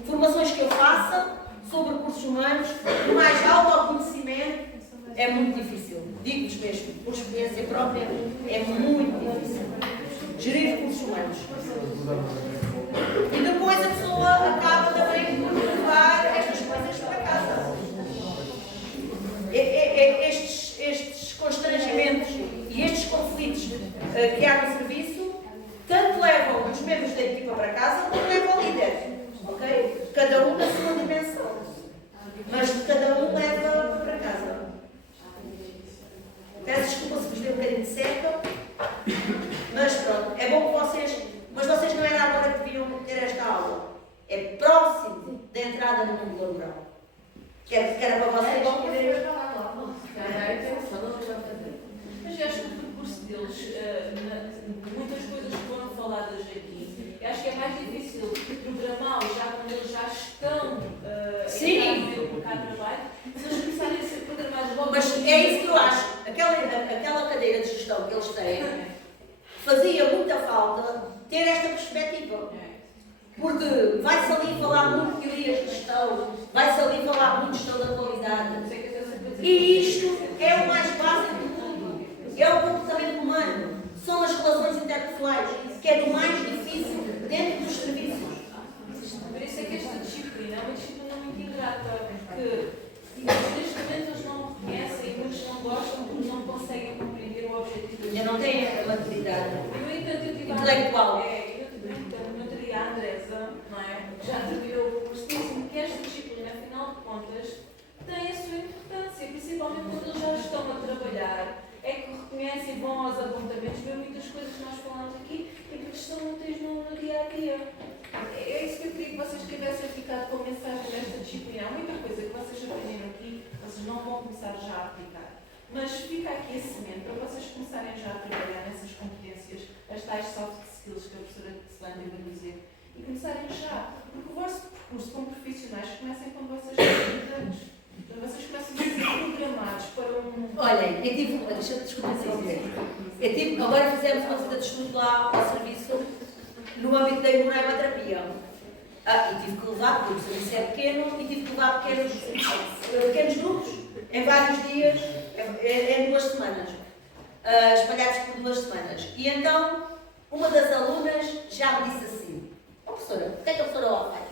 formações que eu faça sobre recursos humanos, por mais autoconhecimento, é muito difícil. Digo-vos mesmo, por experiência própria, é muito difícil. Gerir recursos humanos. E depois a pessoa acaba também por levar estas coisas para casa. Estes constrangimentos e estes conflitos que há no serviço, tanto levam os membros da equipa para casa, como levam o líder. Ok? Cada um na sua dimensão. Mas cada um leva para casa. Peço desculpa se vos dei um bocadinho de seca, mas pronto, é bom que vocês. Mas vocês não era agora que deviam ter esta aula. É próximo da entrada no mundo laboral. Que era para vocês poderem. Mas eu acho que o percurso deles, muitas coisas que foram faladas aqui, eu acho que é mais difícil programá-los já quando eles já estão Sim. no mercado de trabalho, se eles começarem a ser programados logo. Mas é isso que eu acho. Aquela cadeira de gestão que eles têm fazia muita falta ter esta perspectiva. Porque vai-se ali falar muito de teorias de gestão, vai-se ali falar muito de gestão da qualidade. E isto é o mais básico de tudo. É o comportamento humano. São as relações interpessoais, que é do mais difícil dentro dos serviços. Por isso é que esta disciplina é uma disciplina muito ingrata, que neste momento eles não reconhecem e muitos não gostam porque não conseguem compreender o objetivo. Ainda não têm a maturidade No entanto, eu tive intelectual. eu teria a Andresa, não é? Que já terminou o curso, disse-me que esta disciplina, afinal de contas, tem a sua importância, principalmente quando eles já estão a trabalhar, é que reconhecem e vão aos apontamentos, ver muitas coisas que nós falamos aqui e que estão úteis no dia a dia. É isso que eu queria que vocês tivessem ficado com a mensagem desta disciplina. Há muita coisa que vocês aprenderam aqui, vocês não vão começar já a aplicar. Mas fica aqui a semente para vocês começarem já a trabalhar nessas competências, as tais soft skills que a professora Celane vai dizer, e começarem já. Porque o vosso percurso como profissionais começa quando vocês têm 20 anos. Quando vocês começam a ser programados para um... Olhem, eu tive, agora fizemos uma visita de estudo lá ao serviço, no âmbito da imunoterapia. E tive que levar, porque o serviço é pequeno, e tive que levar pequenos grupos, em vários dias, em 2 semanas, espalhados por 2 semanas. E então, uma das alunas já me disse assim: professora, o que é que a professora lá faz?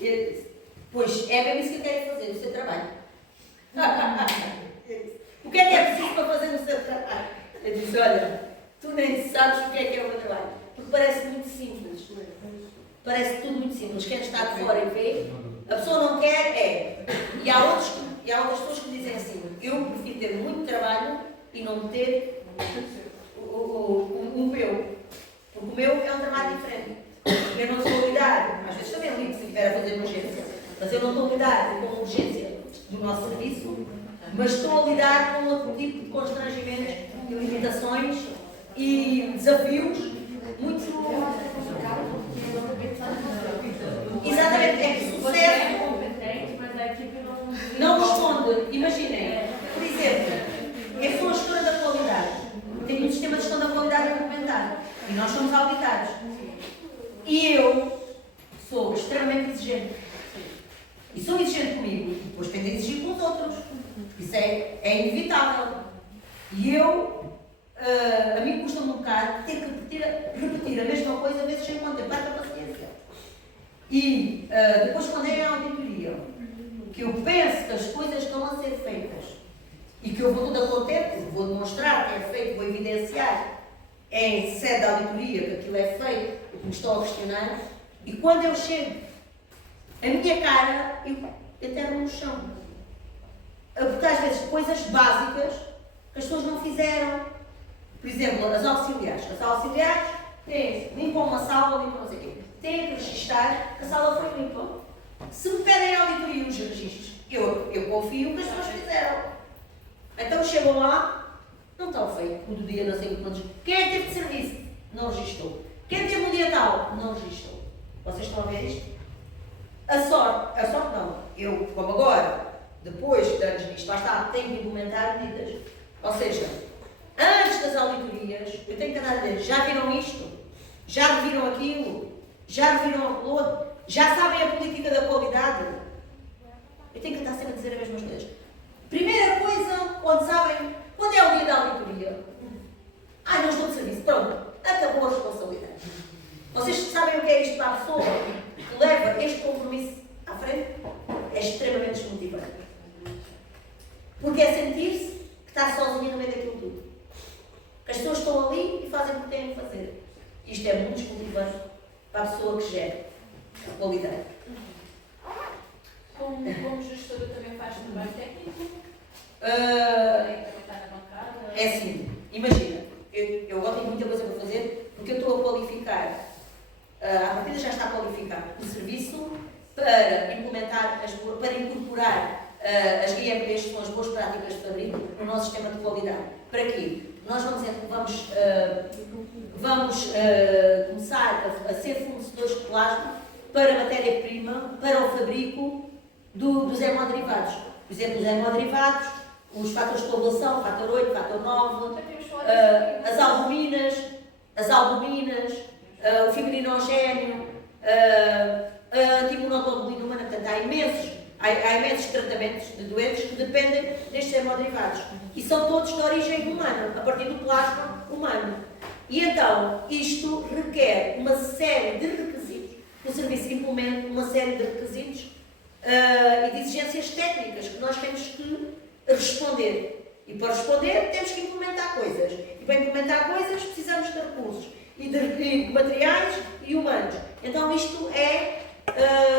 E eu disse: pois é mesmo isso que eu quero fazer, o seu trabalho. O que é preciso para fazer o seu trabalho? Eu disse: olha, tu nem sabes o que é o meu trabalho. Porque parece muito simples. Parece tudo muito simples. Quem está de fora e vê, a pessoa não quer, E há outras pessoas que dizem assim: eu prefiro ter muito trabalho e não ter o meu. Porque o meu é um trabalho diferente. Eu não estou a lidar, às vezes também ligo se estiver a fazer urgência, mas eu não estou a lidar com a urgência do nosso serviço, mas estou a lidar com outro tipo de constrangimentos e limitações e desafios muito... Exatamente, é que o sucesso não responde. Imaginem, por exemplo, eu sou a gestora da qualidade, tenho um sistema de gestão da qualidade implementado e nós somos auditados. E eu sou extremamente exigente. E sou exigente comigo, depois tenho de exigir com os Isso é inevitável. E a mim custa-me um bocado ter que repetir a mesma coisa vezes sem conta, perca a paciência. E depois, quando é a auditoria, que eu penso que as coisas estão a ser feitas e que eu vou toda contente, vou demonstrar que é feito, vou evidenciar em sede de auditoria que aquilo é feito, o que me estão a questionar, e quando eu chego, a minha cara, eu enterro no chão. Porque às vezes coisas básicas que as pessoas não fizeram. Por exemplo, as auxiliares. As auxiliares limpam uma sala, limpam não sei o quê. Têm que registrar que a sala foi limpa. Se me pedem a auditoria os registros, eu confio que as pessoas fizeram. Então chegam lá, não está feito. O do dia não sei quantos. Quem é que teve de serviço? Não registrou. Quem teve um dia tal? Não registrou. Vocês estão a ver isto? A sorte não. Eu, como agora, depois de anos nisto, lá está, tenho de implementar medidas. Ou seja, antes das auditorias, eu tenho que andar a dizer, já viram isto? Já reviram aquilo? Já reviram aquilo outro? Já sabem a política da qualidade? Eu tenho que andar sempre a dizer as mesmas coisas. Primeira coisa, quando é o dia da auditoria? Não estou de serviço. Pronto, acabou a responsabilidade. Vocês sabem o que é isto para a pessoa que leva este compromisso à frente? É extremamente desmotivante. Porque é sentir-se que está sozinha no meio daquilo tudo. As pessoas estão ali e fazem o que têm que fazer. Isto é muito desmotivante para a pessoa que gera a qualidade. Como gestora também faz trabalho técnico? É assim, imagina, eu agora tenho muita coisa para fazer porque eu estou a qualificar, a partida já está a qualificar o serviço para implementar, para incorporar as GMPs, que são as boas práticas de fabrico, no nosso sistema de qualidade. Para quê? Nós vamos começar a ser fornecedores de plasma para matéria-prima, para o fabrico dos hemoderivados. Por exemplo, os hemoderivados, os fatores de coagulação, fator 8, fator 9, as albuminas, o fibrinogénio, a antiimunoglobulina humana. Portanto, há imensos tratamentos de doentes que dependem destes hemoderivados. E são todos de origem humana, a partir do plasma humano. E então, isto requer uma série de requisitos, o serviço implementa uma série de requisitos e de exigências técnicas que nós temos que responder. E para responder, temos que implementar coisas. E para implementar coisas, precisamos de recursos, e de materiais e humanos. Então, isto é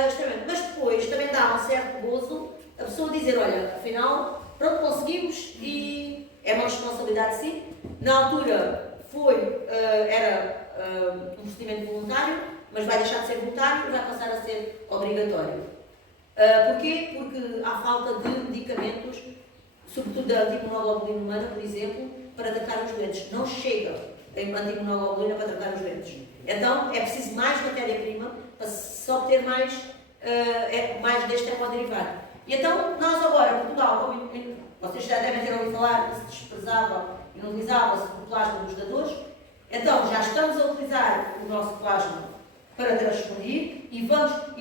extremamente. Mas depois também dá um certo gozo a pessoa dizer: olha, afinal, pronto, conseguimos e é uma responsabilidade, sim. Na altura era um procedimento voluntário, mas vai deixar de ser voluntário e vai passar a ser obrigatório. Porquê? Porque há falta de medicamentos, sobretudo da antiimunoglobulina humana, por exemplo, para tratar os doentes. Não chega a antiimunoglobulina para tratar os doentes. Então, é preciso mais matéria-prima para se obter mais deste hemoderivado. E então, nós agora, Portugal, como vocês já devem ter ouvido falar que se desprezava e não utilizava-se o plasma dos dadores, então já estamos a utilizar o nosso plasma para transfundir e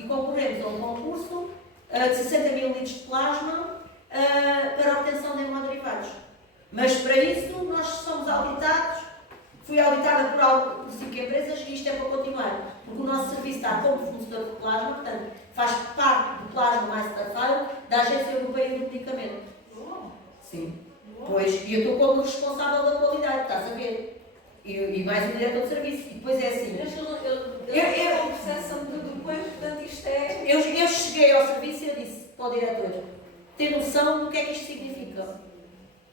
concorremos a um concurso de 60 mil litros de plasma para a obtenção de hemoderivados. Mas para isso nós somos auditados, fui auditada por 5 empresas e isto é para continuar, porque o nosso serviço está como fornecedor de plasma, portanto faz parte do Plasma Master File da Agência Europeia de Medicamento. Sim. Pois, e eu estou como responsável da qualidade, estás a ver? E mais um diretor de serviço. E depois é assim. Eu processam tudo depois, portanto isto é. Eu cheguei ao serviço e eu disse para o diretor: ter noção do que é que isto significa.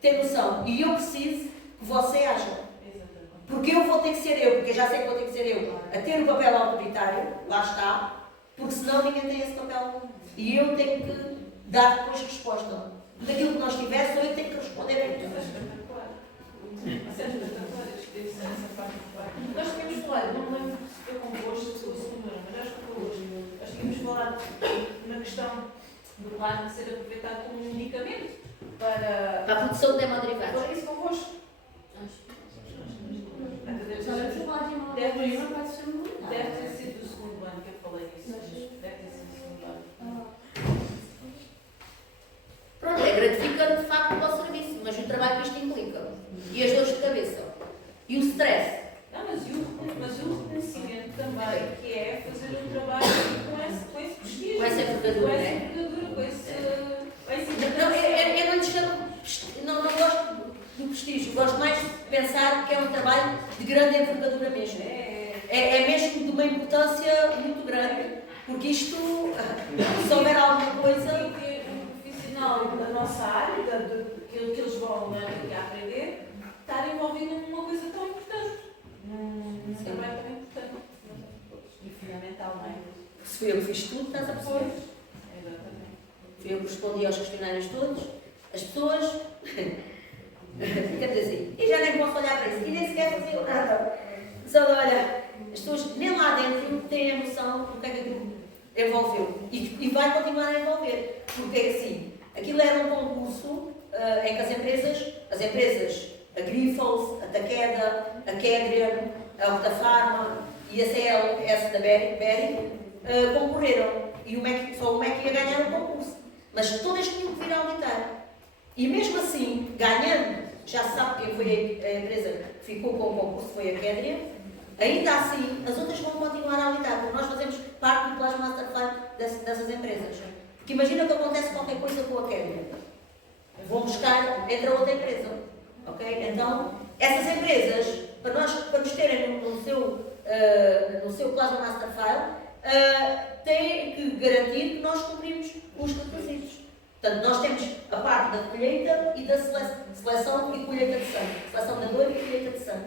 Ter noção. E eu preciso que você haja. Porque eu vou ter que ser eu, porque já sei que vou ter que ser eu, a ter o papel autoritário, lá está, porque senão ninguém tem esse papel. E eu tenho que dar depois resposta. Daquilo que nós tivermos, sou eu que tenho que responder a isso. Nós tínhamos falado, não me lembro se foi convosco, se foi o segundo ano, mas acho que foi hoje. Nós tínhamos falado na questão do plasma ser aproveitado como um medicamento para a produção de hemoderivados. Foi isso convosco? Deve ter sido do segundo ano que eu falei isso. Deve ter sido do segundo ano. Pronto, é gratificante de facto envergadura, Com não essa é? envergadura, com esse... Não, eu não lhe chamo, não gosto do prestígio, gosto mais de pensar que é um trabalho de grande envergadura mesmo. É mesmo de uma importância muito grande, porque isto, se houver alguma coisa... Tem que ter um profissional da nossa área, que eles vão aqui a aprender, estar envolvido numa coisa tão importante. Num trabalho tão importante. E fundamental, não é? Se fui eu que fiz tudo, estás a perceber? Exatamente. Fui eu que respondi aos questionários todos, as pessoas... Quer dizer, e já nem posso olhar para isso, e nem sequer faziam nada. Só de olhar, as pessoas nem lá dentro têm a noção do que é que aquilo envolveu. E vai continuar a envolver. Porque é assim, aquilo era um concurso em que as empresas, a Grifols, a Takeda, a Kedrian, a Octafarma e a CLS da Berry concorreram. E só o MEC ia ganhar o concurso. Mas todas tinham que vir a auditar. E mesmo assim, ganhando, já se sabe quem foi a empresa que ficou com o concurso, foi a Kedrian, ainda assim, as outras vão continuar a auditar, porque nós fazemos parte do Plasma Masterfile dessas empresas. Porque imagina que acontece qualquer coisa com a Kedrian. Vão buscar, entra outra empresa. Ok? Então, essas empresas, para nos terem no seu Plasma Masterfile, têm que garantir que nós cumprimos os requisitos. Portanto, nós temos a parte da colheita e da seleção e colheita de sangue. Seleção da dor e colheita de sangue.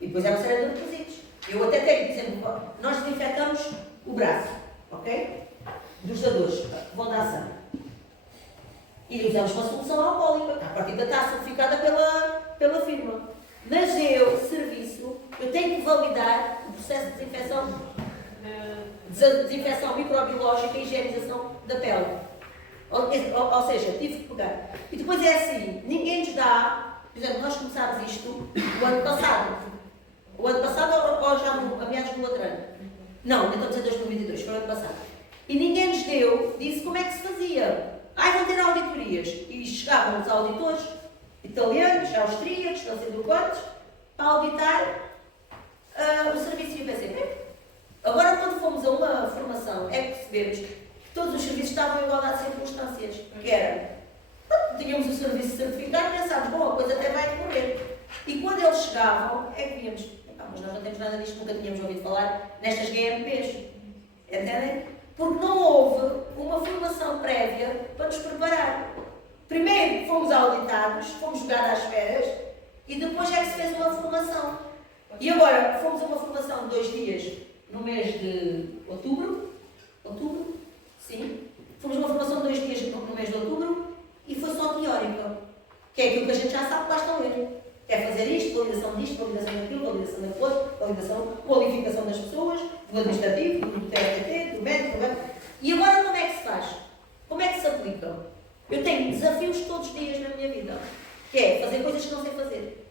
E depois há uma série de requisitos. Eu até tenho, por exemplo, nós desinfetamos o braço, ok? Dos dadores, que vão dar sangue. E usamos uma solução alcoólica, que a partir da está certificada pela firma. Mas serviço, eu tenho que validar o processo de desinfecção microbiológica e higienização da pele. Ou seja, tive que pegar. E depois é assim, ninguém nos dá, por exemplo, nós começámos isto o ano passado. O ano passado ou já a meados do outro ano? Não, ainda estamos em 2022, foi o ano passado. E ninguém nos disse como é que se fazia. Vão ter auditorias. E chegavam os auditores italianos, austríacos, não sei do quantos, para auditar o serviço. E eu pensei, agora quando fomos a uma formação, é que percebemos que todos os serviços estavam em igualdade de circunstâncias. Que era, tínhamos o serviço certificado e pensámos, a coisa até vai decorrer. E quando eles chegavam, é que víamos, mas nós não temos nada disto, nunca tínhamos ouvido falar nestas GMPs. Entendem? Porque não houve uma formação prévia para nos preparar. Primeiro fomos auditados, fomos jogados às férias e depois é que se fez uma formação. E agora fomos a uma formação de 2 dias no mês de outubro, sim. Fomos a uma formação de 2 dias no mês de outubro e foi só teórica. Que é aquilo que a gente já sabe que basta ler. É fazer isto, validação disto, validação daquilo, validação daquilo outro, validação, qualificação das pessoas, do administrativo, do TRT, do médico, E agora como é que se faz? Como é que se aplica? Eu tenho desafios todos os dias na minha vida, que é fazer coisas que não sei fazer.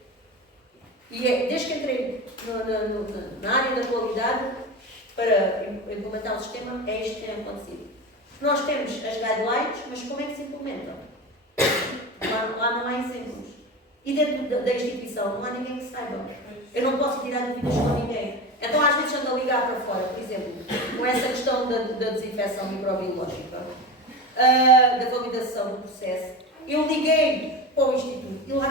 E desde que entrei na área da qualidade para implementar o sistema, é isto que tem acontecido. Nós temos as guidelines, mas como é que se implementam? Lá não há exemplos. E dentro da instituição não há ninguém que saiba. Eu não posso tirar dúvidas com ninguém. Então às vezes ando a ligar para fora, por exemplo, com essa questão da desinfecção microbiológica, da validação do processo. Eu liguei para o Instituto e lá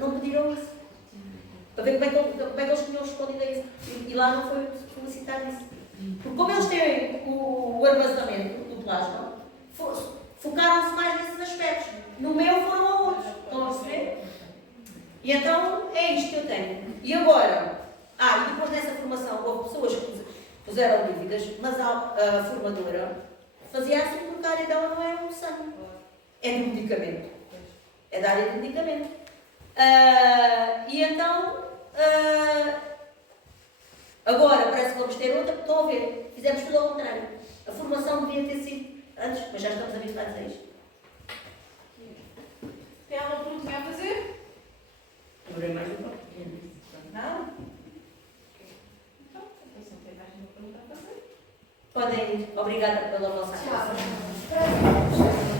não pediram isso. Para ver como é que eles tinham respondido a isso. E lá não foi solicitado isso. Porque como eles têm o armazenamento do plasma, focaram-se mais nesses aspectos. No meu foram a outros. Estão a perceber? E então é isto que eu tenho. E agora, e depois dessa formação houve pessoas que puseram dúvidas, mas a formadora fazia assim porque a área dela não é um sangue. É de medicamento. É da área de medicamento. E então, agora parece que vamos ter outra, estão a ver, fizemos tudo ao contrário. A formação devia ter sido antes, mas já estamos habituados a isto. Tem alguma pergunta a fazer? Demorei mais um pouco. Não? Então, se não tem mais nenhuma pergunta a fazer. Podem ir. Obrigada pela vossa atenção. Tchau.